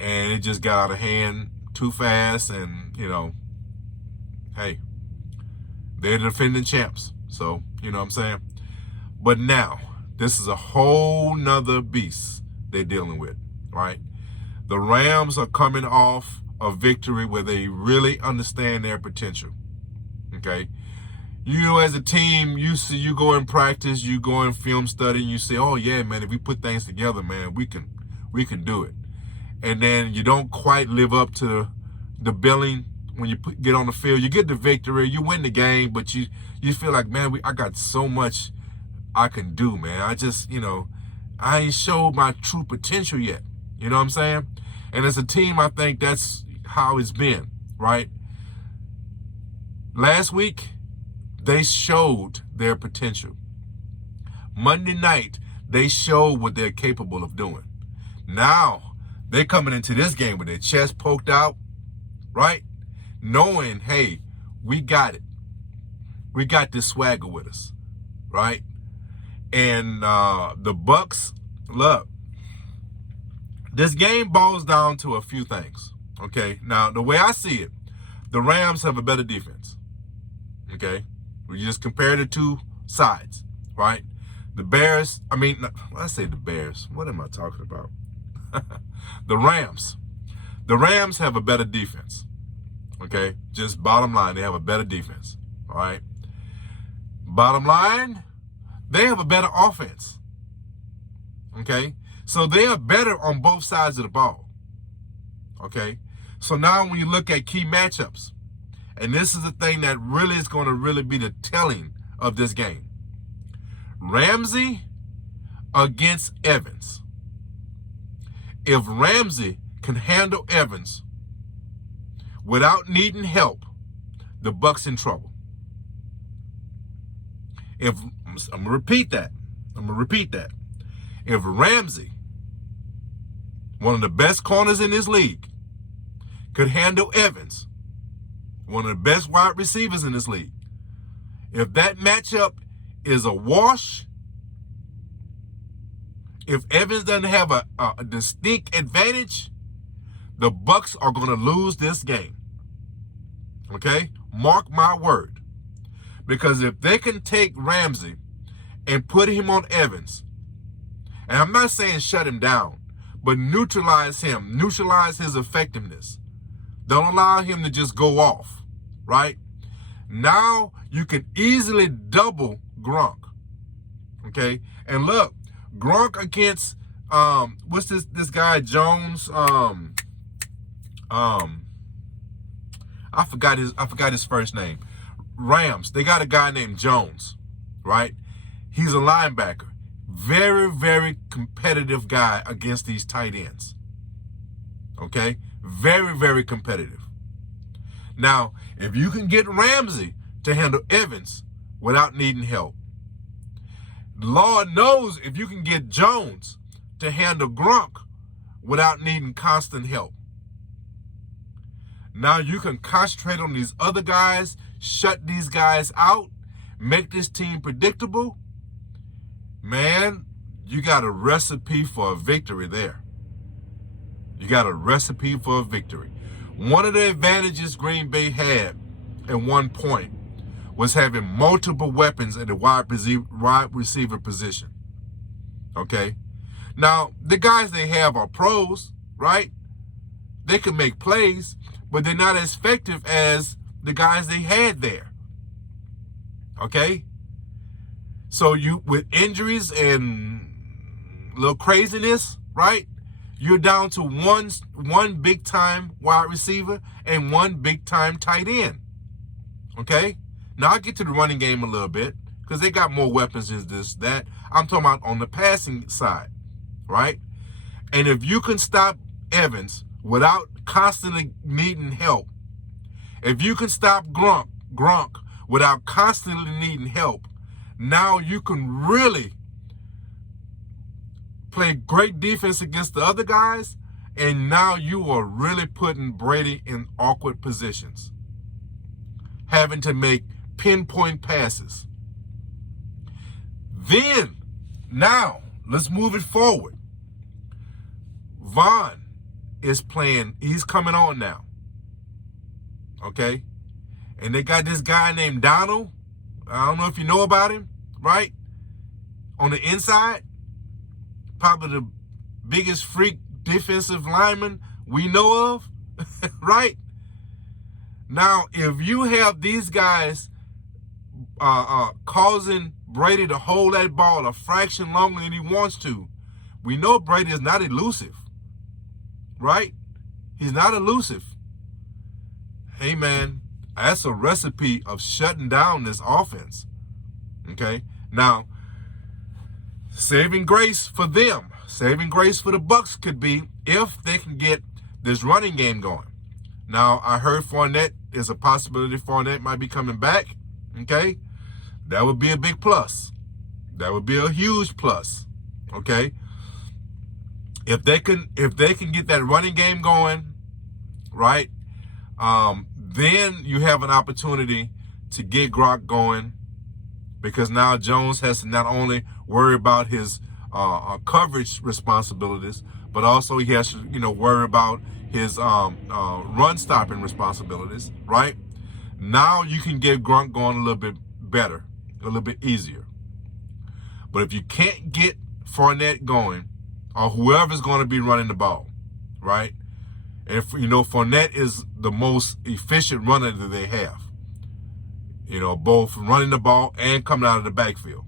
it just got out of hand too fast. And hey, they're the defending champs, so you know what I'm saying. But now this is a whole nother beast they're dealing with, right? The Rams are coming off a victory where they really understand their potential. Okay. As a team, you go in practice, you go in film study, and you say, oh yeah, man, if we put things together, man, we can do it. And then you don't quite live up to the billing when you get on the field. You get the victory, you win the game, but you feel like, man, I got so much I can do, man. I ain't showed my true potential yet. You know what I'm saying? And as a team, I think that's how it's been, right? Last week, they showed their potential. Monday night, they showed what they're capable of doing. Now, they're coming into this game with their chest poked out, right? Knowing, hey, we got it. We got this swagger with us, right? And the Bucks, look, this game boils down to a few things, okay? Now, the way I see it, the Rams have a better defense, okay? We just compare the two sides, right? The Bears, I say the Bears. What am I talking about? The Rams. The Rams have a better defense, okay? Just bottom line, they have a better defense, all right? Bottom line, they have a better offense, okay? So they are better on both sides of the ball, okay? So now when you look at key matchups, and this is the thing that really is going to really be the telling of this game. Ramsey against Evans. If Ramsey can handle Evans without needing help, the Bucks in trouble. I'm going to repeat that. If Ramsey, one of the best corners in this league, could handle Evans, one of the best wide receivers in this league, if that matchup is a wash, if Evans doesn't have a distinct advantage, the Bucks are going to lose this game. Okay? Mark my word. Because if they can take Ramsey and put him on Evans, and I'm not saying shut him down, but neutralize him, neutralize his effectiveness. Don't allow him to just go off, right? Now you can easily double Gronk, okay? And look, Gronk against what's this guy Jones? I forgot his first name. Rams, they got a guy named Jones, right? He's a linebacker. Very, very competitive guy against these tight ends. Okay? Very, very competitive. Now, if you can get Ramsey to handle Evans without needing help, Lord knows if you can get Jones to handle Gronk without needing constant help. Now you can concentrate on these other guys, shut these guys out, make this team predictable. Man, you got a recipe for a victory there. You got a recipe for a victory. One of the advantages Green Bay had at one point was having multiple weapons at the wide receiver position. Okay? Now, the guys they have are pros, right? They can make plays, but they're not as effective as the guys they had there. Okay? So you, with injuries and little craziness, right? You're down to one big-time wide receiver and one big-time tight end. Okay? Now, I'll get to the running game a little bit because they got more weapons than that. I'm talking about on the passing side, right? And if you can stop Evans without constantly needing help, if you can stop Gronk without constantly needing help, now you can really play great defense against the other guys, and now you are really putting Brady in awkward positions, having to make pinpoint passes. Then, now, let's move it forward. Vaughn is playing, he's coming on now. Okay? And they got this guy named Donald. I don't know if you know about him, right? On the inside, probably the biggest freak defensive lineman we know of, right? Now, if you have these guys causing Brady to hold that ball a fraction longer than he wants to, we know Brady is not elusive, right? He's not elusive. Hey, man, that's a recipe of shutting down this offense, okay? Now, saving grace for them, saving grace for the Bucks could be if they can get this running game going. Now, I heard Fournette, there's a possibility Fournette might be coming back, okay? That would be a big plus. That would be a huge plus, okay? If they can get that running game going, right? Then you have an opportunity to get Gronk going, because now Jones has to not only worry about his coverage responsibilities, but also he has to, worry about his run stopping responsibilities, right? Now you can get Gronk going a little bit better, a little bit easier. But if you can't get Fournette going, or whoever's going to be running the ball, right? And if, Fournette is the most efficient runner that they have, both running the ball and coming out of the backfield.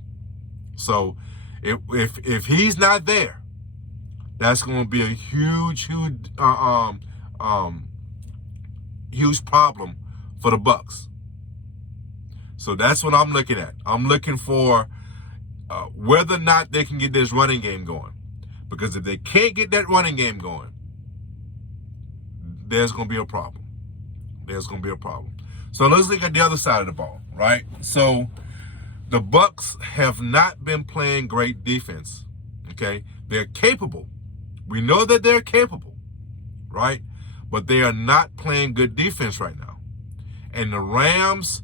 So if he's not there, that's going to be a huge problem for the Bucs. So that's what I'm looking at. I'm looking for whether or not they can get this running game going. Because if they can't get that running game going, there's going to be a problem. There's going to be a problem. So let's look at the other side of the ball, right? So the Bucs have not been playing great defense, okay? They're capable. We know that they're capable, right? But they are not playing good defense right now. And the Rams,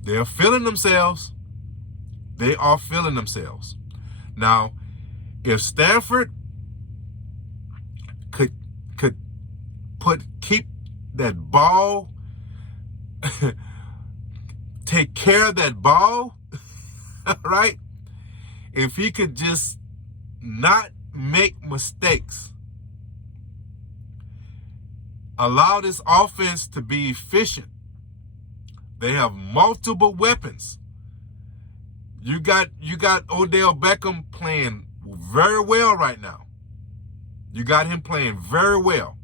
they're feeling themselves. They are feeling themselves. Now, if Stanford could keep that ball, take care of that ball, right? If he could just not make mistakes, allow this offense to be efficient. They have multiple weapons. You got Odell Beckham playing very well right now. You got him playing very well.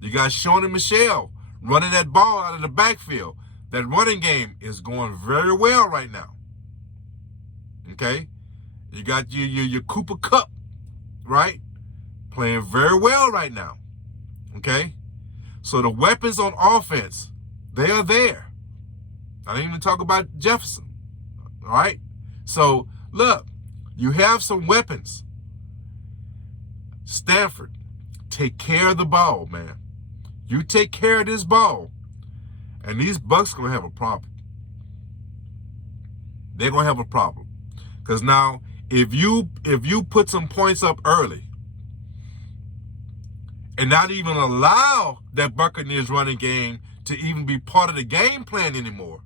You got Shoney Michel running that ball out of the backfield. That running game is going very well right now. Okay? You got your Cooper Kupp, right? Playing very well right now. Okay? So the weapons on offense, they are there. I didn't even talk about Jefferson. All right? So, look, you have some weapons. Stanford, take care of the ball, man. You take care of this ball, and these Bucs going to have a problem. They're going to have a problem. Because now, if you put some points up early and not even allow that Buccaneers running game to even be part of the game plan anymore,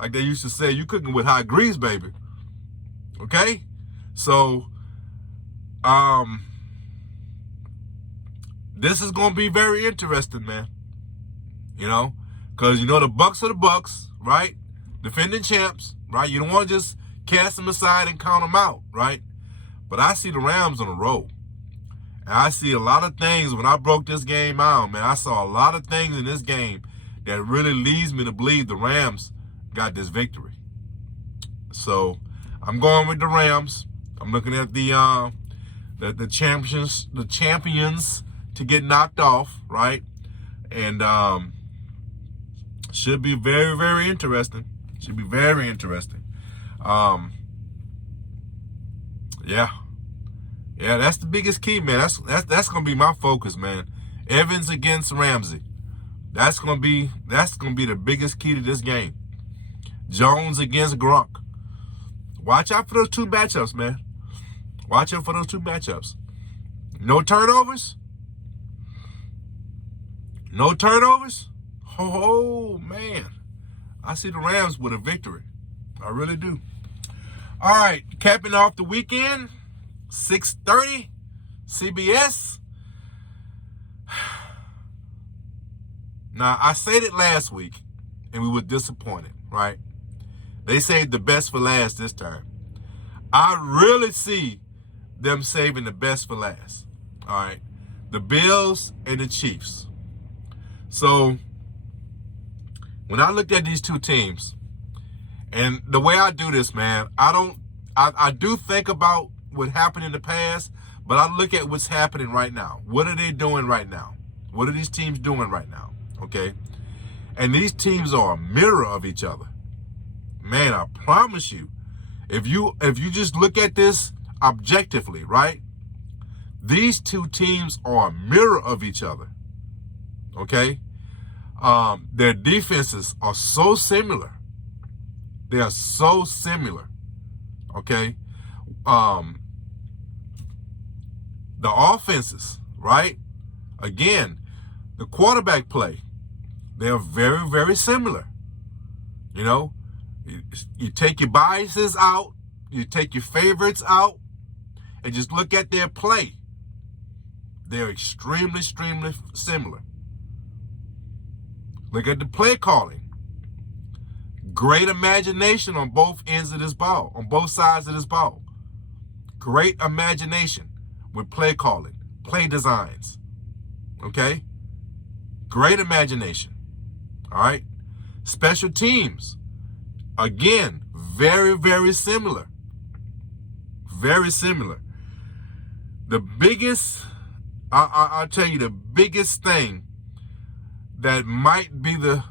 like they used to say, you cooking with hot grease, baby. Okay? So, this is going to be very interesting, man. Because, the Bucs are the Bucs, right? Defending champs, right? You don't want to just cast them aside and count them out, right? But I see the Rams on the road. And I see a lot of things when I broke this game out, man. I saw a lot of things in this game that really leads me to believe the Rams got this victory. So I'm going with the Rams. I'm looking at the champions to get knocked off, right? And should be very, very interesting. Should be very interesting. Yeah, that's the biggest key, man. That's gonna be my focus, man. Evans against Ramsey. That's gonna be the biggest key to this game. Jones against Gronk. Watch out for those two matchups, man. Watch out for those two matchups. No turnovers. No turnovers. Oh man, I see the Rams with a victory. I really do. All right, capping off the weekend, 6:30, CBS. Now, I said it last week, and we were disappointed, right? They saved the best for last this time. I really see them saving the best for last, all right? The Bills and the Chiefs. So, when I looked at these two teams, and the way I do this, man, I do think about what happened in the past, but I look at what's happening right now. What are they doing right now? What are these teams doing right now? Okay? And these teams are a mirror of each other. Man, I promise you, if you just look at this objectively, right? These two teams are a mirror of each other. Okay? Their defenses are so similar. They are so similar. Okay? The offenses, right? Again, the quarterback play, they're very, very similar. You know, you take your biases out, you take your favorites out, and just look at their play. They're extremely, extremely similar. Look at the play calling. Great imagination on both ends of this ball, on both sides of this ball. Great imagination with play calling, play designs. Okay? Great imagination. All right? Special teams. Again, very, very similar. Very similar. The biggest, I'll tell you, the biggest thing that might be the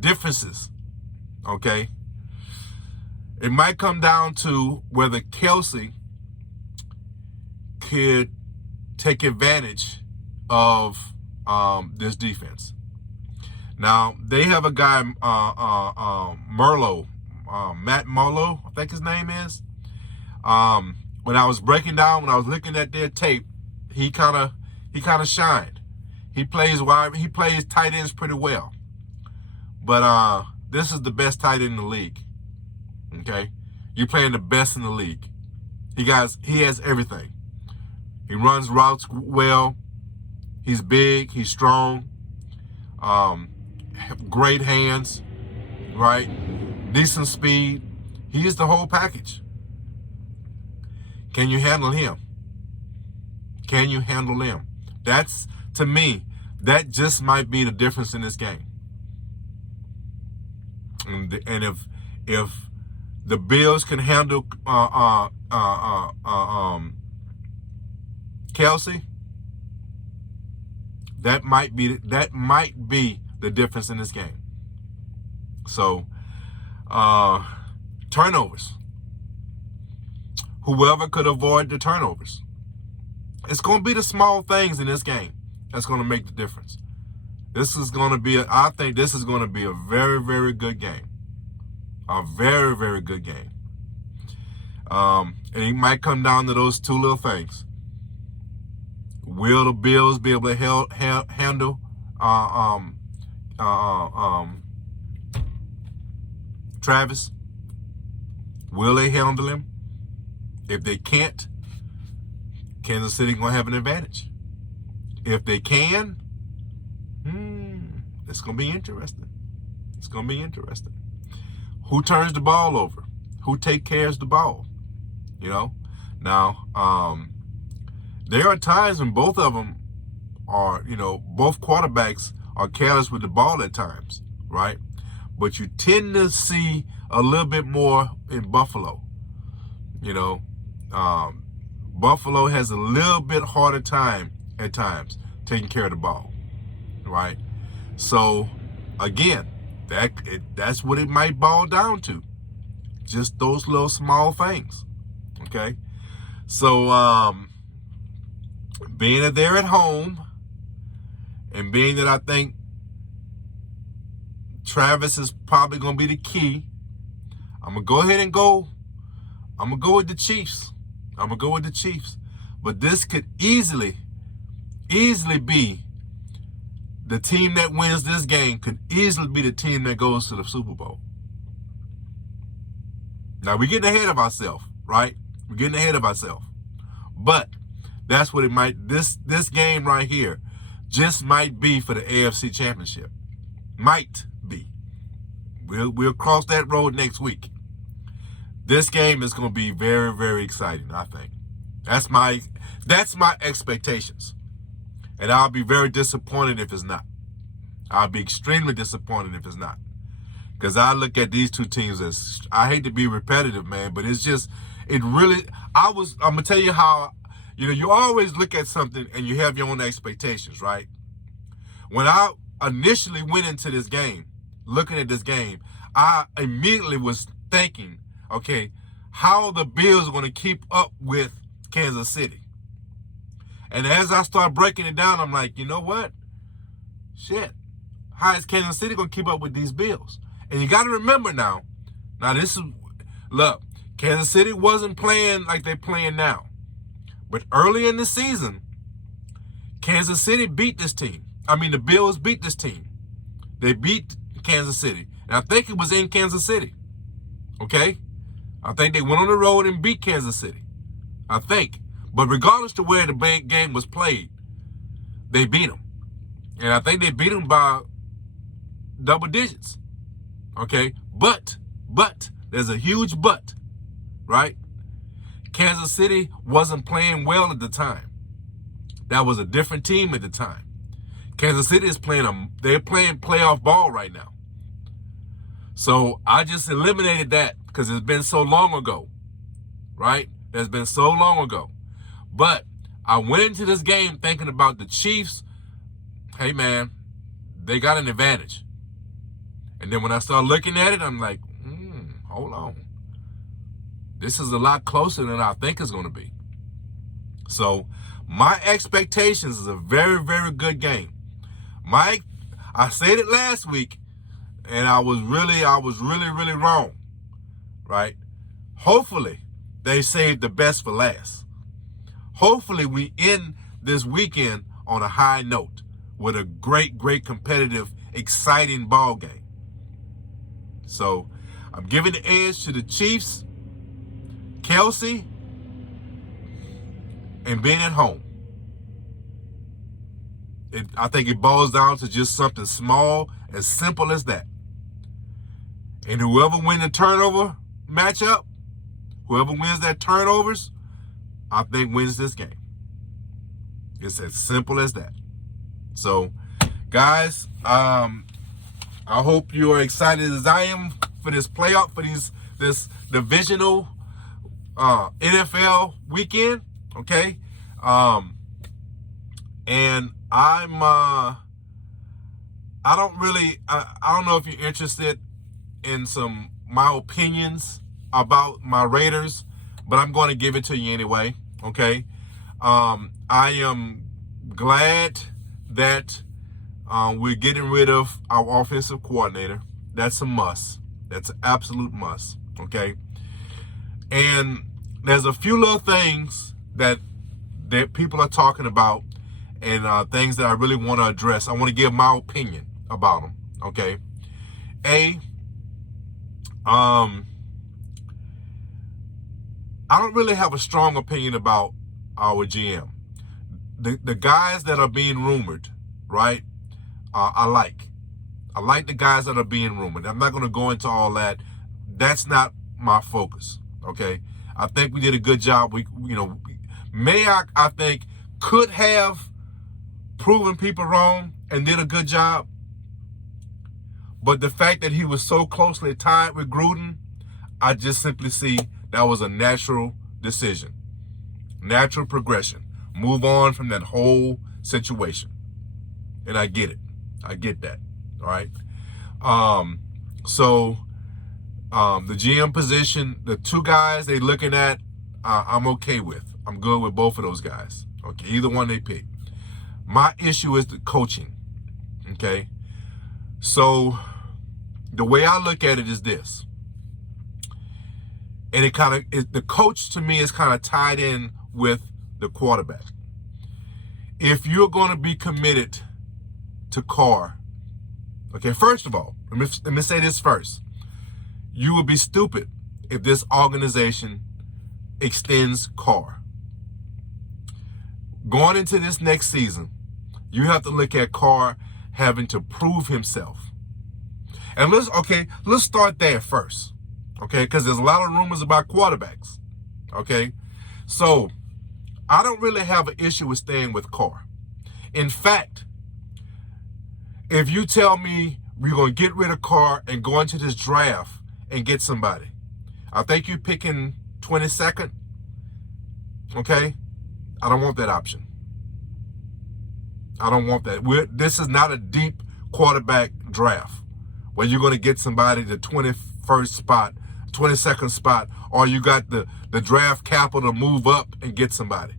differences, okay? It might come down to whether Kelsey could take advantage of this defense. Now, they have a guy, Merlo, Matt Merlo, I think his name is. When I was breaking down, when I was looking at their tape, he kind of shined. He plays tight ends pretty well. But this is the best tight end in the league. Okay? You're playing the best in the league. He has everything. He runs routes well. He's big. He's strong. Great hands, right? Decent speed. He is the whole package. Can you handle him? Can you handle him? That's, to me, that just might be the difference in this game. And if the Bills can handle Kelsey, that might be the difference in this game. So, turnovers. Whoever could avoid the turnovers. It's going to be the small things in this game that's going to make the difference. I think this is going to be a very, very good game. A very, very good game. And it might come down to those two little things. Will the Bills be able to handle Travis? Will they handle him? If they can't, Kansas City going to have an advantage. If they can, it's going to be interesting. It's going to be interesting. Who turns the ball over? Who takes care of the ball? You know? Now, there are times when both of them are, both quarterbacks are careless with the ball at times, right? But you tend to see a little bit more in Buffalo. Buffalo has a little bit harder time at times taking care of the ball, right? So, again, that's what it might boil down to. Just those little small things, okay? So, being that they're at home and being that I think Travis is probably going to be the key, I'm going to go ahead and go with the Chiefs. But this could easily be the team that wins this game could easily be the team that goes to the Super Bowl. Now, we're getting ahead of ourselves, right? We're getting ahead of ourselves. But that's what it might, this game right here just might be for the AFC Championship. Might be. We'll cross that road next week. This game is going to be very, very exciting, I think. That's my expectations. And I'll be very disappointed if it's not. I'll be extremely disappointed if it's not. Because I look at these two teams as, I hate to be repetitive, man, but I'm going to tell you how, you always look at something and you have your own expectations, right? When I initially went into this game, looking at this game, I immediately was thinking, okay, how the Bills are going to keep up with Kansas City. And as I start breaking it down, I'm like, you know what? Shit. How is Kansas City going to keep up with these Bills? And you got to remember now, look, Kansas City wasn't playing like they're playing now. But early in the season, Kansas City beat this team. The Bills beat this team. They beat Kansas City. And I think it was in Kansas City. Okay? I think they went on the road and beat Kansas City. I think. But regardless to where the game was played, they beat them. And I think they beat them by double digits. Okay? But, there's a huge but, right? Kansas City wasn't playing well at the time. That was a different team at the time. Kansas City is they're playing playoff ball right now. So I just eliminated that because it's been so long ago, right? That's been so long ago. But I went into this game thinking about the Chiefs. Hey, man, they got an advantage. And then when I started looking at it, I'm like, hold on. This is a lot closer than I think it's going to be. So my expectations is a very, very good game. I said it last week, and I was really, really wrong, right? Hopefully, they saved the best for last. Hopefully, we end this weekend on a high note with a great, great competitive, exciting ball game. So, I'm giving the edge to the Chiefs, Kelsey, and being at home. I think it boils down to just something small, as simple as that. And whoever wins the turnover matchup, whoever wins that turnovers, I think wins this game. It's as simple as that. So, guys, I hope you are excited as I am for this playoff, for this divisional NFL weekend. Okay, and I don't know if you're interested in my opinions about my Raiders, but I'm going to give it to you anyway. Okay, I am glad that we're getting rid of our offensive coordinator. That's a must. That's an absolute must. Okay, and there's a few little things that people are talking about, and things that I really want to address. I want to give my opinion about them. Okay, I don't really have a strong opinion about our GM. The guys that are being rumored, right? I like the guys that are being rumored. I'm not going to go into all that. That's not my focus. Okay, I think we did a good job. Mayock, I think, could have proven people wrong and did a good job. But the fact that he was so closely tied with Gruden, I just simply see that was a natural decision, natural progression. Move on from that whole situation. And I get it. I get that. All right. The GM position, the two guys they looking at, I'm okay with. I'm good with both of those guys. Okay, either one they pick. My issue is the coaching. Okay, so the way I look at it is this, and the coach to me is kind of tied in with the quarterback. If you're going to be committed to Carr, okay, first of all, let me say this first. You would be stupid if this organization extends Carr. Going into this next season, you have to look at Carr having to prove himself. And let's start there first. Okay, because there's a lot of rumors about quarterbacks. Okay, so I don't really have an issue with staying with Carr. In fact, if you tell me we're going to get rid of Carr and go into this draft and get somebody, I think you're picking 22nd. Okay, I don't want that option. I don't want that. This is not a deep quarterback draft where you're going to get somebody the 21st spot, 22nd spot, or you got the draft capital to move up and get somebody.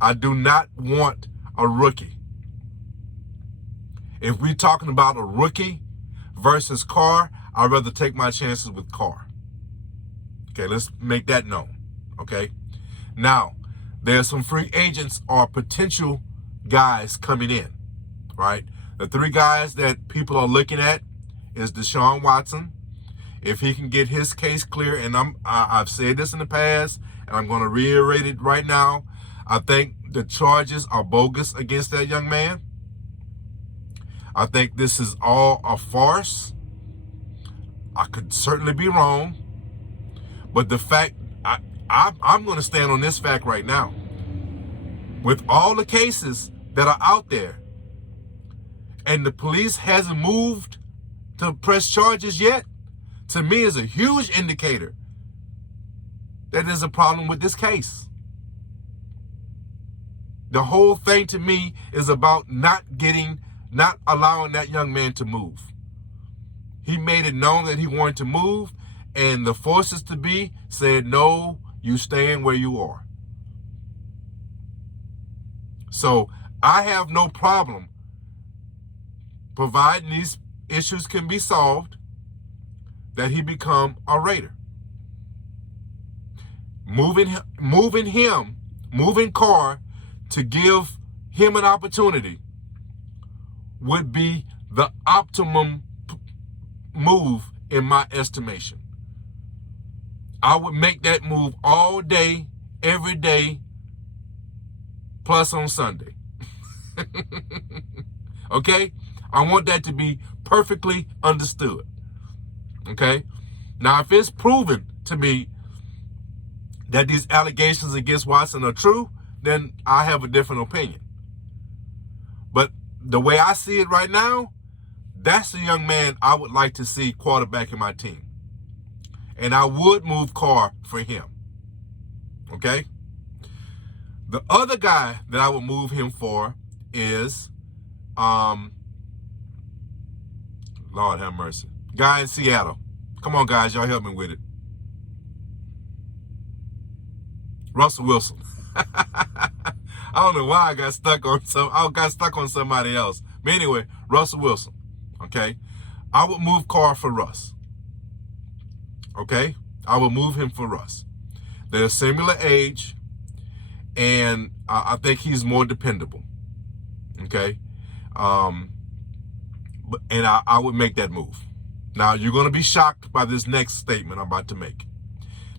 I do not want a rookie. If we're talking about a rookie versus Carr, I'd rather take my chances with Carr. Okay, let's make that known. Okay. Now, there's some free agents or potential guys coming in, right? The three guys that people are looking at is Desean Watson. If he can get his case clear, and I've said this in the past, and I'm going to reiterate it right now, I think the charges are bogus against that young man. I think this is all a farce. I could certainly be wrong, but the fact, I'm going to stand on this fact right now. With all the cases that are out there, and the police hasn't moved to press charges yet, to me is a huge indicator that there's a problem with this case. The whole thing to me is about not allowing that young man to move. He made it known that he wanted to move, and the forces to be said, no, you staying where you are. So I have no problem providing these issues can be solved, that he become a Raider. Moving Carr to give him an opportunity would be the optimum move in my estimation. I would make that move all day, every day, plus on Sunday. Okay? I want that to be perfectly understood. Okay? Now, if it's proven to me that these allegations against Watson are true, then I have a different opinion. But the way I see it right now, that's the young man I would like to see quarterbacking my team. And I would move Carr for him. Okay? The other guy that I would move him for is, Lord have mercy, guy in Seattle. Come on, guys, y'all help me with it. Russell Wilson. I don't know why I got stuck on somebody else. But anyway, Russell Wilson. Okay? I would move Carr for Russ. Okay? I would move him for Russ. They're similar age, and I think he's more dependable. Okay? And I would make that move. Now, you're going to be shocked by this next statement I'm about to make.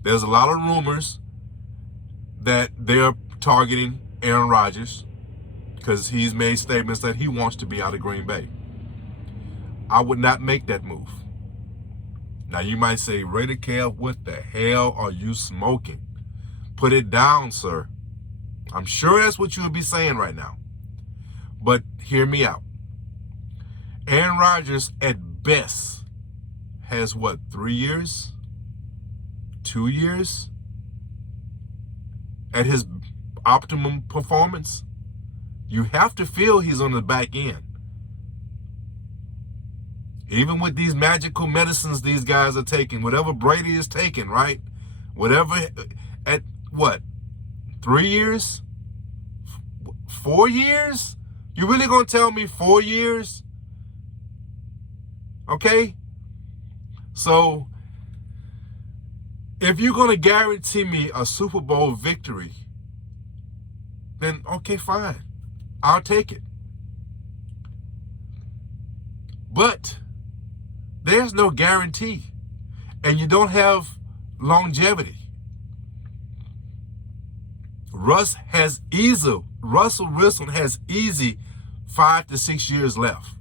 There's a lot of rumors that they're targeting Aaron Rodgers because he's made statements that he wants to be out of Green Bay. I would not make that move. Now, you might say, Raider Kev, what the hell are you smoking? Put it down, sir. I'm sure that's what you would be saying right now. But hear me out. Aaron Rodgers, at best, has what, 3 years? 2 years? At his optimum performance? You have to feel he's on the back end. Even with these magical medicines these guys are taking, whatever Brady is taking, right? Whatever, at what, 3 years? 4 years? You really gonna tell me 4 years? Okay? So, if you're gonna guarantee me a Super Bowl victory, then okay, fine. I'll take it. But there's no guarantee, and you don't have longevity. Russell Wilson has easy 5 to 6 years left.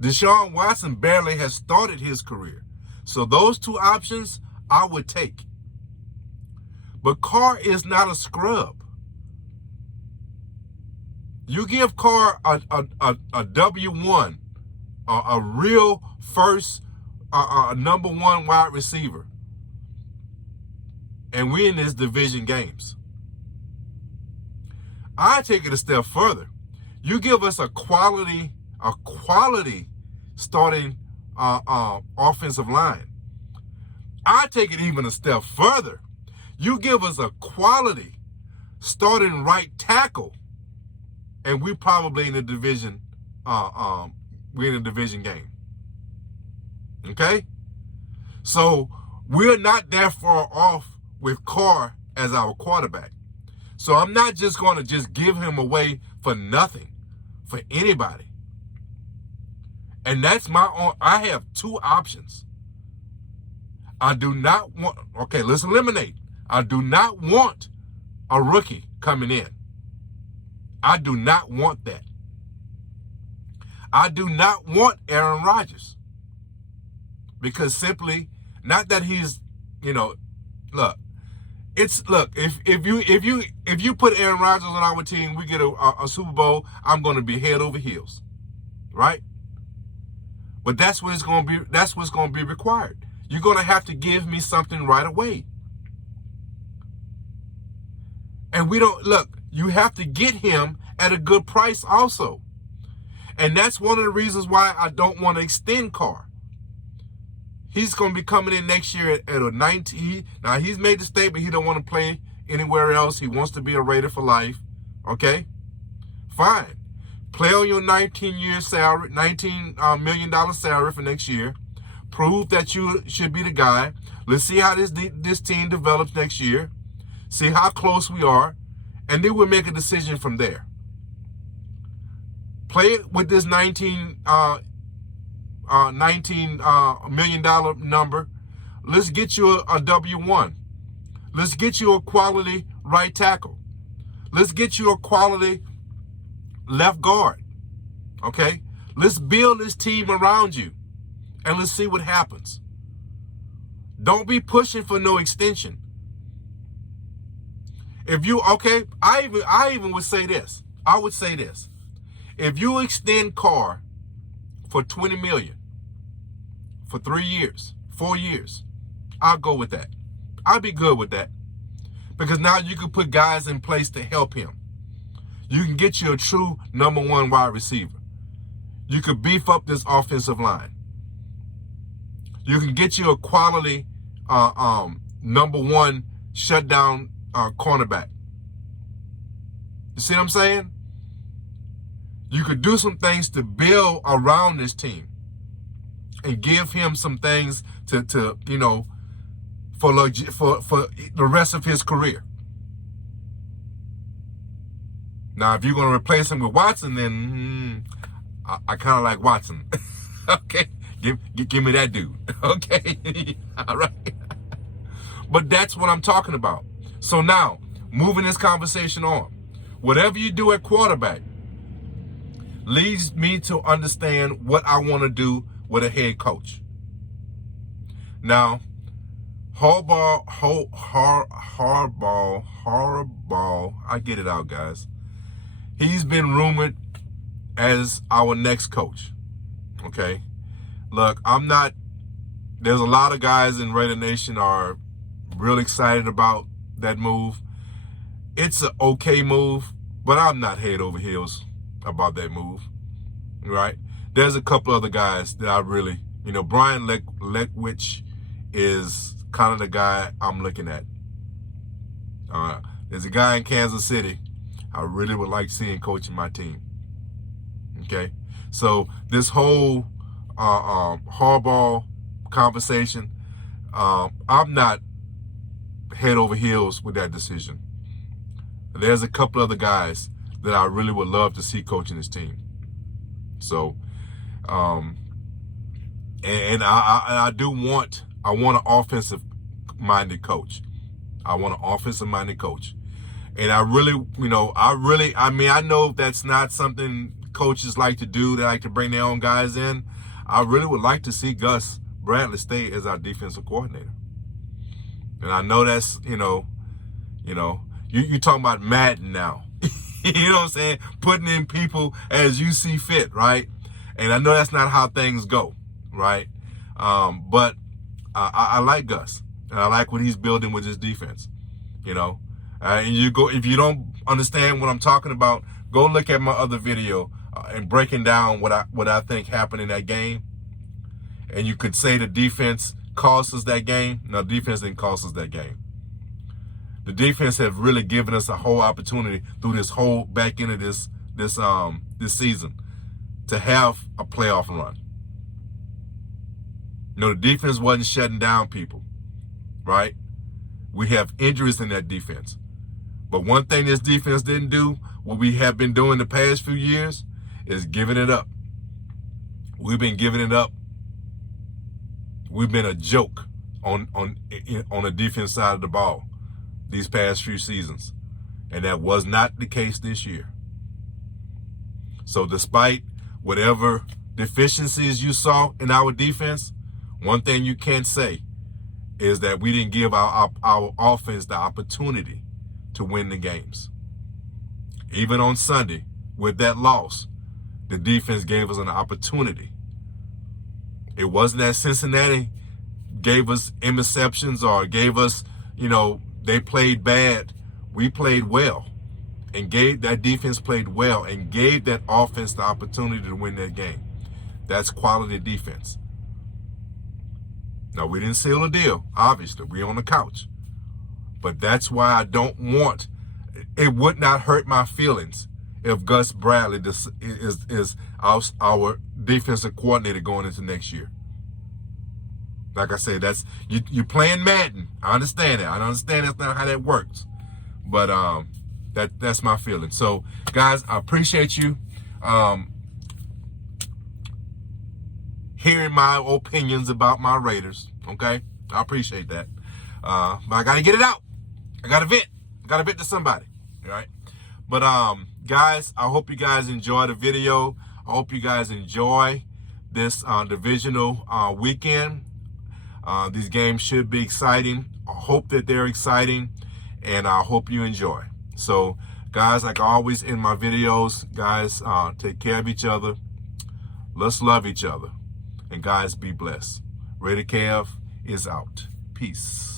Desean Watson barely has started his career. So those two options I would take. But Carr is not a scrub. You give Carr a W1, a real first, number one wide receiver, and we in this division games. I take it a step further. You give us a quality starting offensive line I take it even a step further. You give us a quality starting right tackle, and we probably in the division. We're in a division game. Okay, so we're not that far off with Carr as our quarterback. So I'm not just going to just give him away for nothing, for anybody. And that's my own. I have two options. I do not want. Okay, let's eliminate. I do not want a rookie coming in. I do not want that. I do not want Aaron Rodgers. Because simply, not that he's, look, if you put Aaron Rodgers on our team, we get a Super Bowl, I'm going to be head over heels, right? But that's what it's going to be. That's what's going to be required. You're going to have to give me something right away. And we don't look. You have to get him at a good price also, and that's one of the reasons why I don't want to extend Carr. He's going to be coming in next year at a 19. Now, he's made the statement he don't want to play anywhere else. He wants to be a Raider for life. Okay? Fine. Play on your 19-year salary, $19 million salary for next year. Prove that you should be the guy. Let's see how this team develops next year. See how close we are. And then we'll make a decision from there. Play it with this $19 million number. Let's get you a W1. Let's get you a quality right tackle. Let's get you a quality left guard. Okay? Let's build this team around you, and let's see what happens. Don't be pushing for no extension. If you, okay, I even would say this. I would say this. If you extend Carr for $20 million for 3 years, 4 years, I'll go with that. I'll be good with that. Because now you can put guys in place to help him. You can get you a true number one wide receiver. You could beef up this offensive line. You can get you a quality number one shutdown cornerback. You see what I'm saying? You could do some things to build around this team and give him some things to for the rest of his career. Now, if you're going to replace him with Watson, then I kind of like Watson. Okay, give me that dude. Okay, all right. But that's what I'm talking about. So now, moving this conversation on, whatever you do at quarterback leads me to understand what I want to do with a head coach. Now, Harbaugh, I get it out, guys. He's been rumored as our next coach. Okay, look, there's a lot of guys in Raider Nation are real excited about that move. It's an okay move, but I'm not head over heels about that move, right? There's a couple other guys that I really, Brian Lechtwich is kind of the guy I'm looking at. There's a guy in Kansas City I really would like seeing coaching my team. Okay, so this whole Harbaugh conversation, I'm not head over heels with that decision. There's a couple other guys that I really would love to see coaching this team. So, and I want an offensive-minded coach. I want an offensive-minded coach. And I know that's not something coaches like to do. They like to bring their own guys in. I really would like to see Gus Bradley stay as our defensive coordinator. And I know that's, you're talking about Madden now. You know what I'm saying? Putting in people as you see fit, right? And I know that's not how things go, right? But I like Gus, and I like what he's building with his defense, And if you don't understand what I'm talking about, go look at my other video and breaking down what I think happened in that game. And you could say the defense cost us that game? No, defense didn't cost us that game. The defense have really given us a whole opportunity through this whole back end of this season to have a playoff run. The defense wasn't shutting down people, right? We have injuries in that defense. But one thing this defense didn't do, what we have been doing the past few years, is giving it up. We've been giving it up. We've been a joke on the defense side of the ball these past few seasons. And that was not the case this year. So despite whatever deficiencies you saw in our defense, one thing you can't say is that we didn't give our offense the opportunity to win the games. Even on Sunday, with that loss, the defense gave us an opportunity. It wasn't that Cincinnati gave us interceptions or gave us, they played bad. We played well, and that defense played well and gave that offense the opportunity to win that game. That's quality defense. Now, we didn't seal a deal, obviously. We're on the couch. But that's why I don't want, it would not hurt my feelings if Gus Bradley is our defensive coordinator going into next year. Like I said, you're playing Madden. I understand that. I understand that's not how that works. But that's my feeling. So, guys, I appreciate you hearing my opinions about my Raiders. Okay? I appreciate that. But I got to get it out. I got to vent. I got to vent to somebody. All right? But, guys, I hope you guys enjoy the video. I hope you guys enjoy this divisional weekend. These games should be exciting. I hope that they're exciting, and I hope you enjoy. So, guys, like always in my videos, guys, take care of each other. Let's love each other. And, guys, be blessed. Raider Cav is out. Peace.